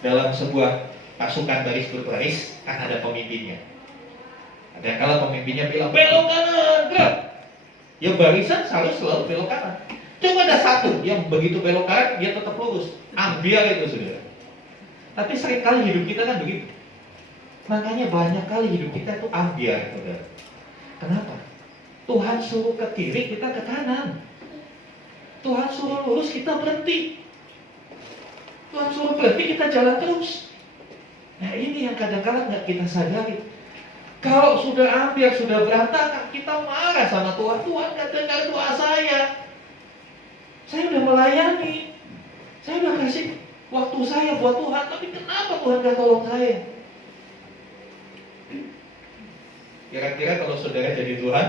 dalam sebuah pasukan baris berbaris kan ada pemimpinnya. Ada kalau pemimpinnya bilang belok kanan, gerak. Ya barisan selalu belok kanan. Coba ada satu yang begitu belok kanan dia tetap lurus, ambil itu saudara. Tapi seringkali hidup kita kan begitu. Makanya banyak kali hidup kita itu ambil, saudara. Kenapa? Tuhan suruh ke kiri kita ke kanan. Tuhan suruh lurus kita berhenti. Tuhan suruh berhenti kita jalan terus. Nah ini yang kadang-kadang nggak kita sadari. Kalau sudah ambil, sudah berantakan, kita marah sama Tuhan. Tuhan nggak dengar doa saya. Saya udah melayani. Saya udah kasih waktu saya buat Tuhan. Tapi kenapa Tuhan nggak tolong saya? Kira-kira kalau saudara jadi Tuhan,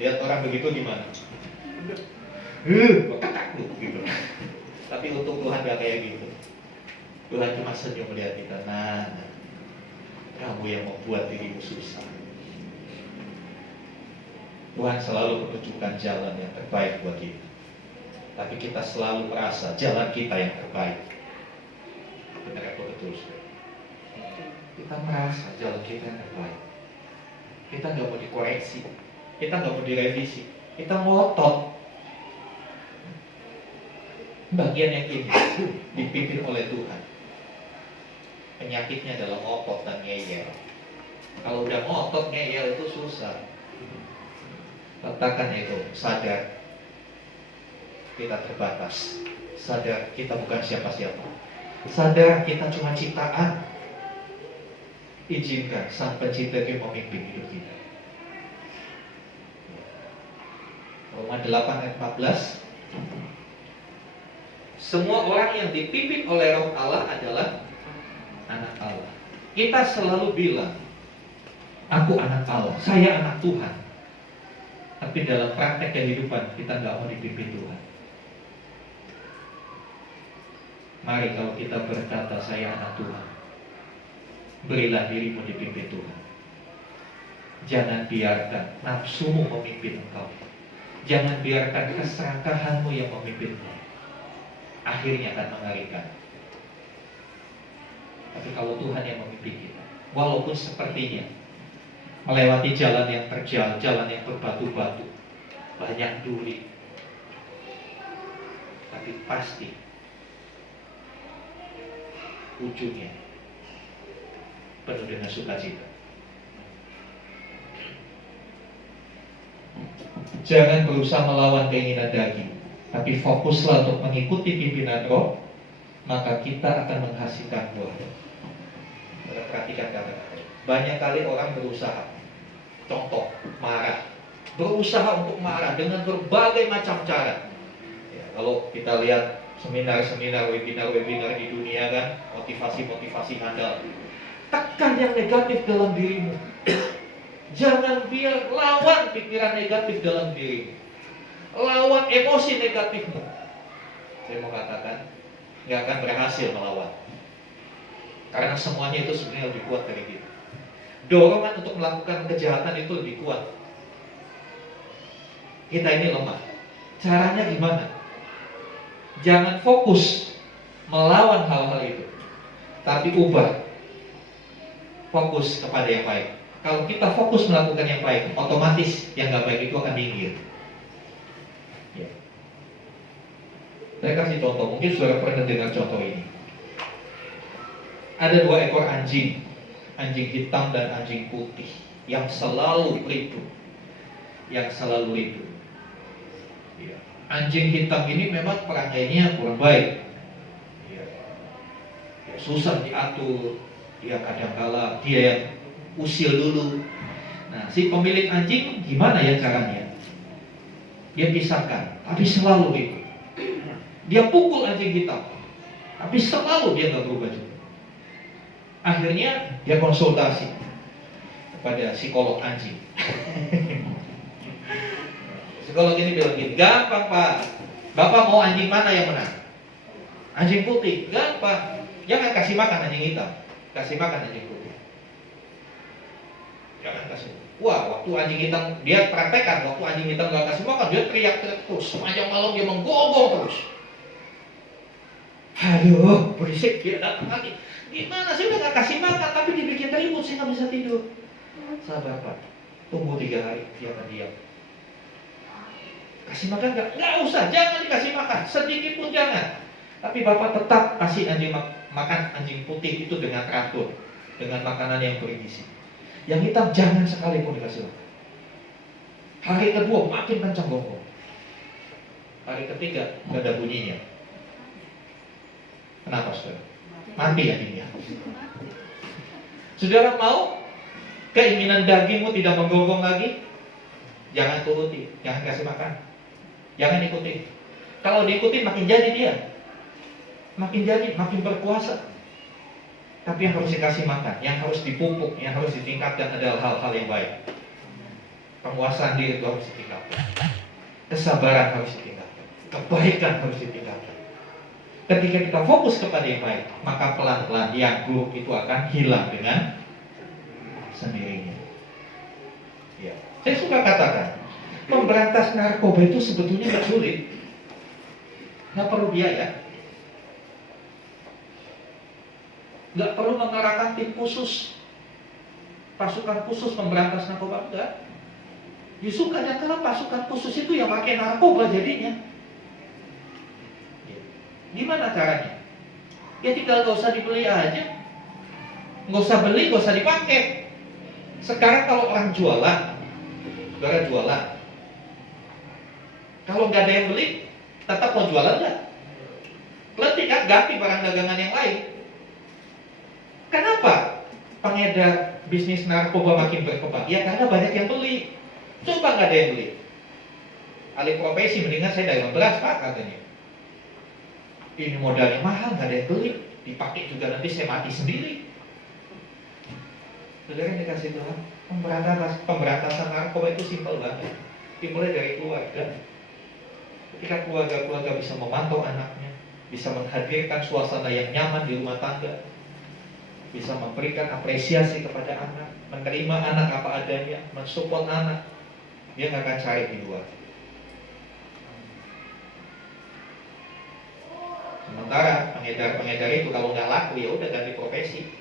lihat orang begitu gimana? Takut gitu. Tapi untuk Tuhan gak kayak gitu. Tuhan cuma senyum melihat kita. Nah, kamu yang membuat dirimu susah. Tuhan selalu menunjukkan jalan yang terbaik buat kita. Tapi kita selalu merasa jalan kita yang terbaik. Benar apa betul? Kita merasa jalan kita yang terbaik. Kita nggak mau dikoreksi, kita nggak mau direvisi, kita ngotot. Bagian yang ini dipimpin oleh Tuhan. Penyakitnya adalah ngotot dan ngeyel. Kalau udah ngotot ngeyel itu susah. Letakkan itu, sadar. kita terbatas. Sadar kita bukan siapa-siapa. Sadar kita cuma ciptaan. Izinkan Sang Pencipta itu memimpin hidup kita. Roma 8 ayat 14. Semua orang yang dipimpin oleh Roh Allah adalah anak Allah. Kita selalu bilang, aku anak Allah, saya anak Tuhan. Tapi dalam praktek kehidupan kita nggak mau dipimpin Tuhan. Mari kalau kita berkata saya anak Tuhan, berilah dirimu dipimpin Tuhan. Jangan biarkan nafsumu memimpin engkau. Jangan biarkan keserakahanmu yang memimpinmu. Akhirnya akan mengerikan. Tapi kalau Tuhan yang memimpin kita, walaupun sepertinya melewati jalan yang terjal, jalan yang berbatu-batu, banyak duri, tapi pasti ujungnya penuh dengan sukacita. Jangan berusaha melawan keinginan daging, tapi fokuslah untuk mengikuti pimpinan Roh, maka kita akan menghasilkan buah. Perhatikan kata-kata. Banyak kali orang berusaha, contoh marah, berusaha untuk marah dengan berbagai macam cara. Ya, kalau kita lihat seminar-seminar, webinar-webinar di dunia kan, motivasi-motivasi handal. Tekan yang negatif dalam dirimu. Jangan biar lawan pikiran negatif dalam dirimu. Lawan emosi negatifmu. Saya mau katakan, nggak akan berhasil melawan. Karena semuanya itu sebenarnya lebih kuat dari kita. Dorongan untuk melakukan kejahatan itu lebih kuat. Kita ini lemah. Caranya gimana? Jangan fokus melawan hal-hal itu, tapi ubah. Fokus kepada yang baik. Kalau kita fokus melakukan yang baik, otomatis yang nggak baik itu akan minggir. Ya. Saya kasih contoh, mungkin saudara pernah dengar contoh ini. Ada 2 ekor anjing, anjing hitam dan anjing putih, yang selalu ribut, Ya. Anjing hitam ini memang perangainya kurang baik. Ya, susah diatur, dia kadang-kala dia yang usil dulu. Nah, si pemilik anjing gimana ya caranya? Dia pisahkan, tapi selalu ribut. Dia pukul anjing hitam, tapi selalu dia nggak berubah juga. Akhirnya dia konsultasi kepada psikolog anjing. Psikolog ini bilang gini, gampang Pak, Bapak mau anjing mana yang menang? Anjing putih, gampang. Jangan kasih makan anjing hitam, kasih makan anjing putih. Jangan kasih. Wah, waktu anjing hitam, dia praktekkan, waktu anjing hitam gak kasih makan, dia teriak-teriak terus, sepanjang malam dia menggonggong terus. Aduh, berisik, dia datang lagi. Gimana sih udah gak kasih makan, tapi dibikin ribut, saya gak bisa tidur. Sabar Pak, tunggu 3 hari, dia akan diam. Kasih makan gak? Gak usah, jangan dikasih makan, sedikit pun jangan. Tapi Bapak tetap kasih anjing makan anjing putih itu dengan teratur, dengan makanan yang bergizi. Yang hitam jangan sekalipun dikasih makan. Hari kedua makin kencang gonggong. Hari ketiga gak ada bunyinya. Kenapa saudara? Mati anjingnya. Saudara mau keinginan dagingmu tidak menggonggong lagi? Jangan turuti, jangan kasih makan, jangan ikuti. Kalau diikuti makin jadi dia, makin jadi, makin berkuasa. Tapi yang harus dikasih makan, yang harus dipupuk, yang harus ditingkatkan adalah hal-hal yang baik. Penguasaan diri itu harus ditingkatkan, kesabaran harus ditingkatkan, kebaikan harus ditingkatkan. Ketika kita fokus kepada yang baik, maka pelan-pelan yang buruk itu akan hilang dengan sendirinya. Ya. Saya suka katakan, memberantas narkoba itu sebetulnya tidak sulit, nggak perlu biaya, nggak perlu mengerahkan tim khusus, pasukan khusus memberantas narkoba, enggak. Justru kadang-kadang pasukan khusus itu yang pakai narkoba jadinya. Gimana caranya? Ya tinggal gak usah dibeli aja, nggak usah beli, nggak usah dipakai. Sekarang kalau orang jualan, saudara jualan, kalau nggak ada yang beli, Tetap mau jualan nggak? Letih kan, ganti barang dagangan yang lain. Kenapa pengedar bisnis narkoba makin berkembang? Ya karena banyak yang beli. Coba nggak ada yang beli. Alih profesi, mendingan saya dagang beras Pak katanya. Ini modalnya mahal, nggak ada yang beli. Dipakai juga nanti saya mati sendiri. Saudara yang dikasih Tuhan, pemberantasan narkoba itu simpel banget. Dimulai dari keluarga. Ketika keluarga-keluarga bisa memantau anaknya, bisa menghadirkan suasana yang nyaman di rumah tangga, bisa memberikan apresiasi kepada anak, menerima anak apa adanya, mensupport anak, dia nggak akan cari di luar. Sementara pengedar itu kalau nggak laku ya udah ganti profesi.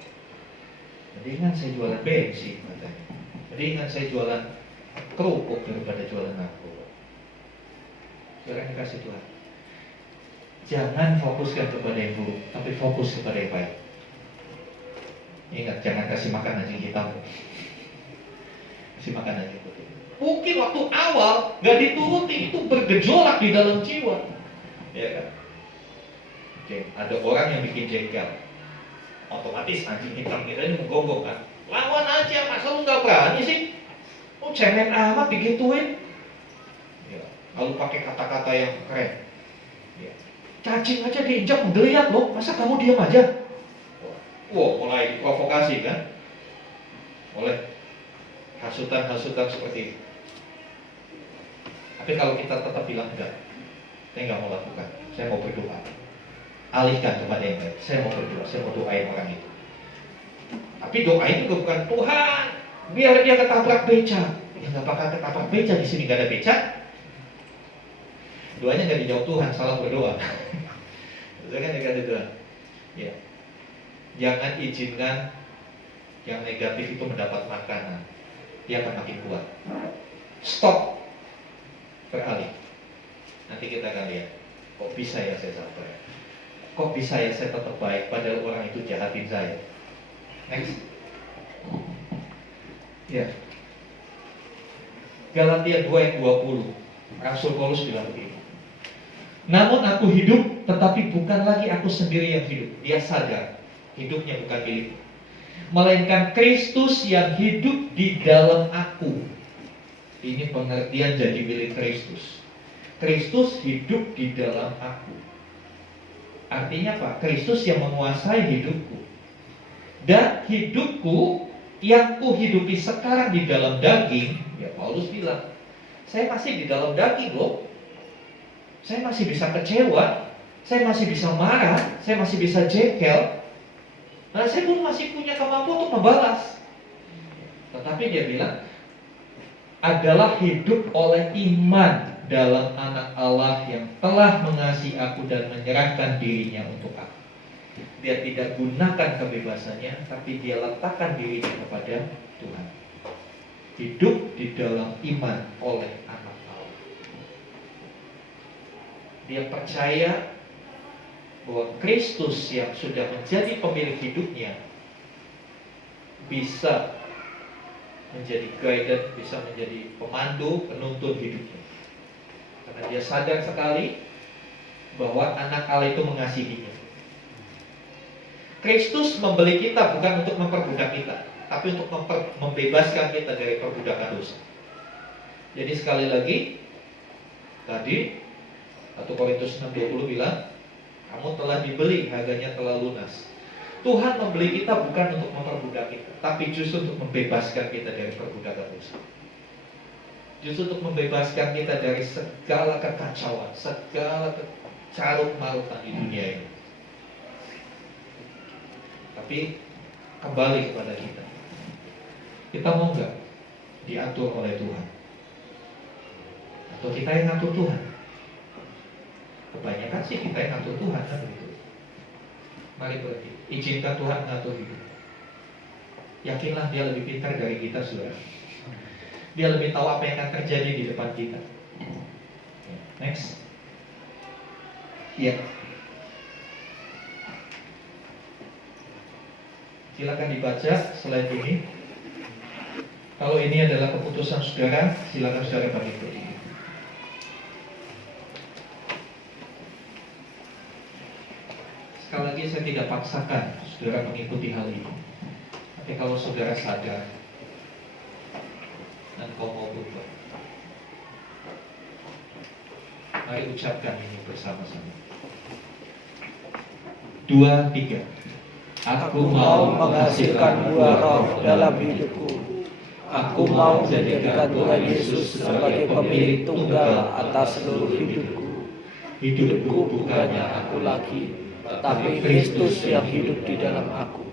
Mendingan saya jualan bensin katanya. Mendingan saya jualan kerupuk daripada jualan narkoba. Saudara yang dikasih Tuhan, jangan fokuskan kepada yang buruk, tapi fokus kepada yang baik. Ingat, jangan kasih makan anjing hitam. Kasih makan anjing putih. Mungkin waktu awal nggak dituruti, itu bergejolak di dalam jiwa, ya kan? Oke, ada orang yang bikin jengkel, otomatis anjing hitam kita ini menggonggong kan? Lawan aja, masa lu nggak berani sih? Oh cemen amat digituin. Ya, lalu pakai kata-kata yang keren. Ya. Cacing aja diinjak menggeliat loh, masa kamu diam aja? Wow, mulai diprovokasi kan? Oleh hasutan-hasutan seperti itu. Tapi kalau kita tetap bilang enggak, saya nggak mau lakukan, saya mau berdoa. Alihkan kepada yang baik. Saya mau berdoa, saya mau doain orang itu. Tapi doa itu bukan Tuhan, biar dia ketabrak beca. Ya nggak bakal ketabrak beca, di sini nggak ada beca. Doanya nggak dijawab Tuhan, salah berdoa. Jangan negatif Tuhan. Ya, jangan izinkan yang negatif itu mendapat makanan. Dia akan makin kuat. Stop, beralih. Nanti kita akan lihat. Kok bisa ya saya sabar? Kok bisa ya saya tetap baik padahal orang itu jahatin saya? Next. Ya. Galatia 2 ayat 20. Rasul Paulus bilang begini. Namun aku hidup, tetapi bukan lagi aku sendiri yang hidup. Dia sadar hidupnya bukan milikku, melainkan Kristus yang hidup di dalam aku. Ini pengertian jadi milik Kristus. Kristus hidup di dalam aku. Artinya apa? Kristus yang menguasai hidupku. Dan hidupku yang kuhidupi sekarang di dalam daging, ya Paulus bilang, saya masih di dalam daging loh. Saya masih bisa kecewa, saya masih bisa marah, saya masih bisa jengkel. Nah, saya pun masih punya kemampuan untuk membalas. Tetapi dia bilang, adalah hidup oleh iman dalam anak Allah yang telah mengasihi aku dan menyerahkan dirinya untuk aku. Dia tidak gunakan kebebasannya, tapi dia letakkan dirinya kepada Tuhan. Hidup di dalam iman oleh anak Allah. Dia percaya bahwa Kristus yang sudah menjadi pemilik hidupnya bisa menjadi guide, bisa menjadi pemandu, penuntun hidupnya. Karena dia sadar sekali bahwa anak Allah itu mengasihinya. Kristus membeli kita bukan untuk memperbudak kita, tapi untuk membebaskan kita dari perbudakan dosa. Jadi sekali lagi, tadi 1 Korintus 6:20 bilang, kamu telah dibeli, harganya telah lunas. Tuhan membeli kita bukan untuk memperbudak kita, tapi justru untuk membebaskan kita dari perbudakan dosa. Justru untuk membebaskan kita dari segala kekacauan, segala carut-marutan di dunia ini. Tapi kembali kepada kita. Kita mau nggak diatur oleh Tuhan? Atau kita yang ngatur Tuhan? Kebanyakan sih kita yang ngatur Tuhan kan begitu. Mari berhenti, izinkan Tuhan ngatur hidup. Yakinlah dia lebih pintar dari kita, saudara. Dia lebih tahu apa yang akan terjadi di depan kita. Next. Ya. Silakan dibaca slide ini. Kalau ini adalah keputusan saudara, silakan saudara bagi. saya tidak paksakan saudara mengikuti hal ini. Tapi kalau saudara sadar dan kau mau berubah, mari ucapkan ini bersama-sama. 2, 3. Aku mau menghasilkan buah roh dalam hidupku. Aku mau menjadikan Tuhan Yesus sebagai pemilik tunggal atas seluruh hidupku. Hidupku bukannya aku lagi, tetapi Kristus yang hidup di dalam aku.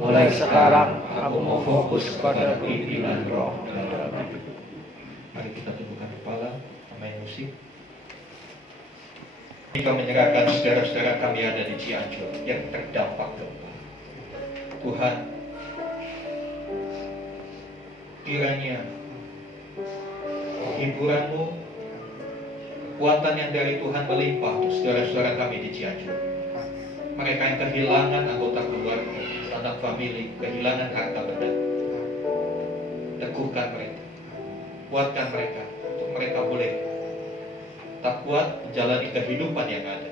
Mulai sekarang aku mau fokus pada pimpinan roh dalam hidupku. Mari kita tundukkan kepala, main musik. Kita menyerahkan saudara-saudara kami ada di Cianjur yang terdampak gempa. Tuhan, kiranya hiburan-Mu, kekuatan yang dari Tuhan melimpah untuk saudara-saudara kami di Cianjur. Mereka yang kehilangan anggota keluarga, anak famili, kehilangan harta benda. Teguhkan mereka, kuatkan mereka, untuk mereka boleh tak kuat menjalani kehidupan yang ada.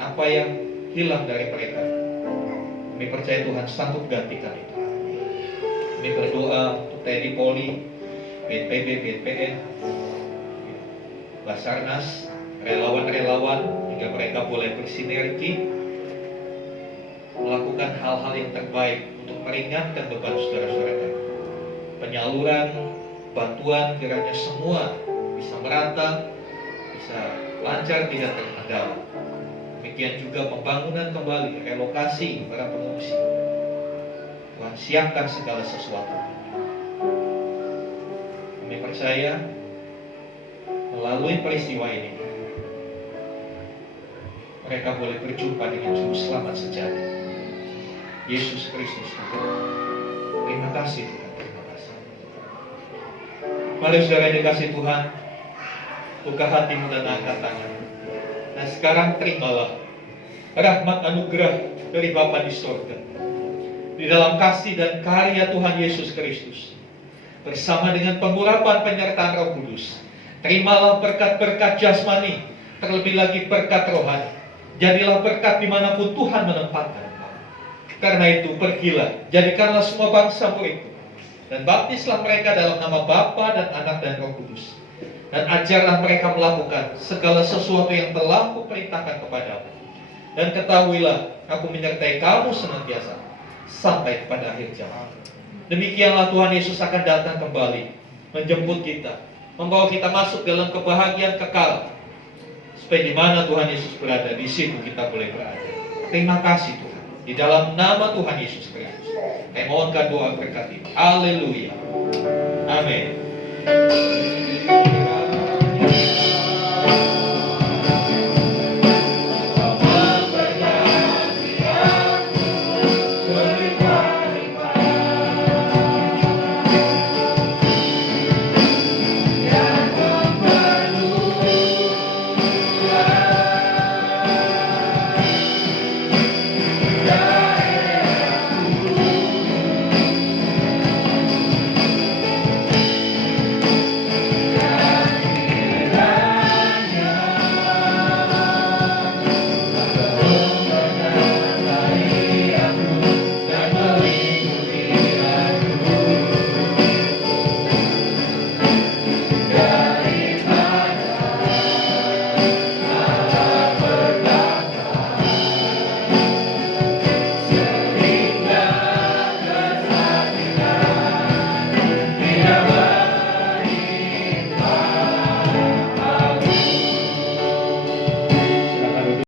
Apa yang hilang dari mereka, kami percaya Tuhan sanggup gantikan itu. Kami berdoa untuk TNI Polri, BNPB, BNPN, Basarnas, relawan-relawan, hingga mereka boleh bersinergi melakukan hal-hal yang terbaik untuk meringankan beban saudara-saudara kami. Penyaluran bantuan kiranya semua bisa merata, bisa lancar, tidak terkendala. Demikian juga pembangunan kembali, relokasi para pengungsi. Tuhan siapkan segala sesuatu. Kami percaya melalui peristiwa ini mereka boleh berjumpa dengan Juru Selamat sejati, Yesus Kristus. Terima kasih Tuhan, terima kasih. Mari saudara yang dikasih Tuhan, buka hatimu dan angkat tangan. Nah sekarang terimalah rahmat anugerah dari Bapa di sorga, di dalam kasih dan karya Tuhan Yesus Kristus, bersama dengan pengurapan penyertaan Roh Kudus. Terimalah berkat-berkat jasmani, terlebih lagi berkat rohani. Jadilah berkat dimanapun Tuhan menempatkan. Karena itu pergilah, jadikanlah semua bangsa muridku, dan baptislah mereka dalam nama Bapa dan Anak dan Roh Kudus. Dan ajarlah mereka melakukan segala sesuatu yang telah kuperintahkan kepadamu. Dan ketahuilah, aku menyertai kamu senantiasa sampai kepada akhir zaman. Demikianlah Tuhan Yesus akan datang kembali, menjemput kita, membawa kita masuk dalam kebahagiaan kekal. Supaya di mana Tuhan Yesus berada, di situ kita boleh berada. Terima kasih Tuhan. Di dalam nama Tuhan Yesus Kristus, saya mohonkan doa berkat ini. Haleluya. Amin.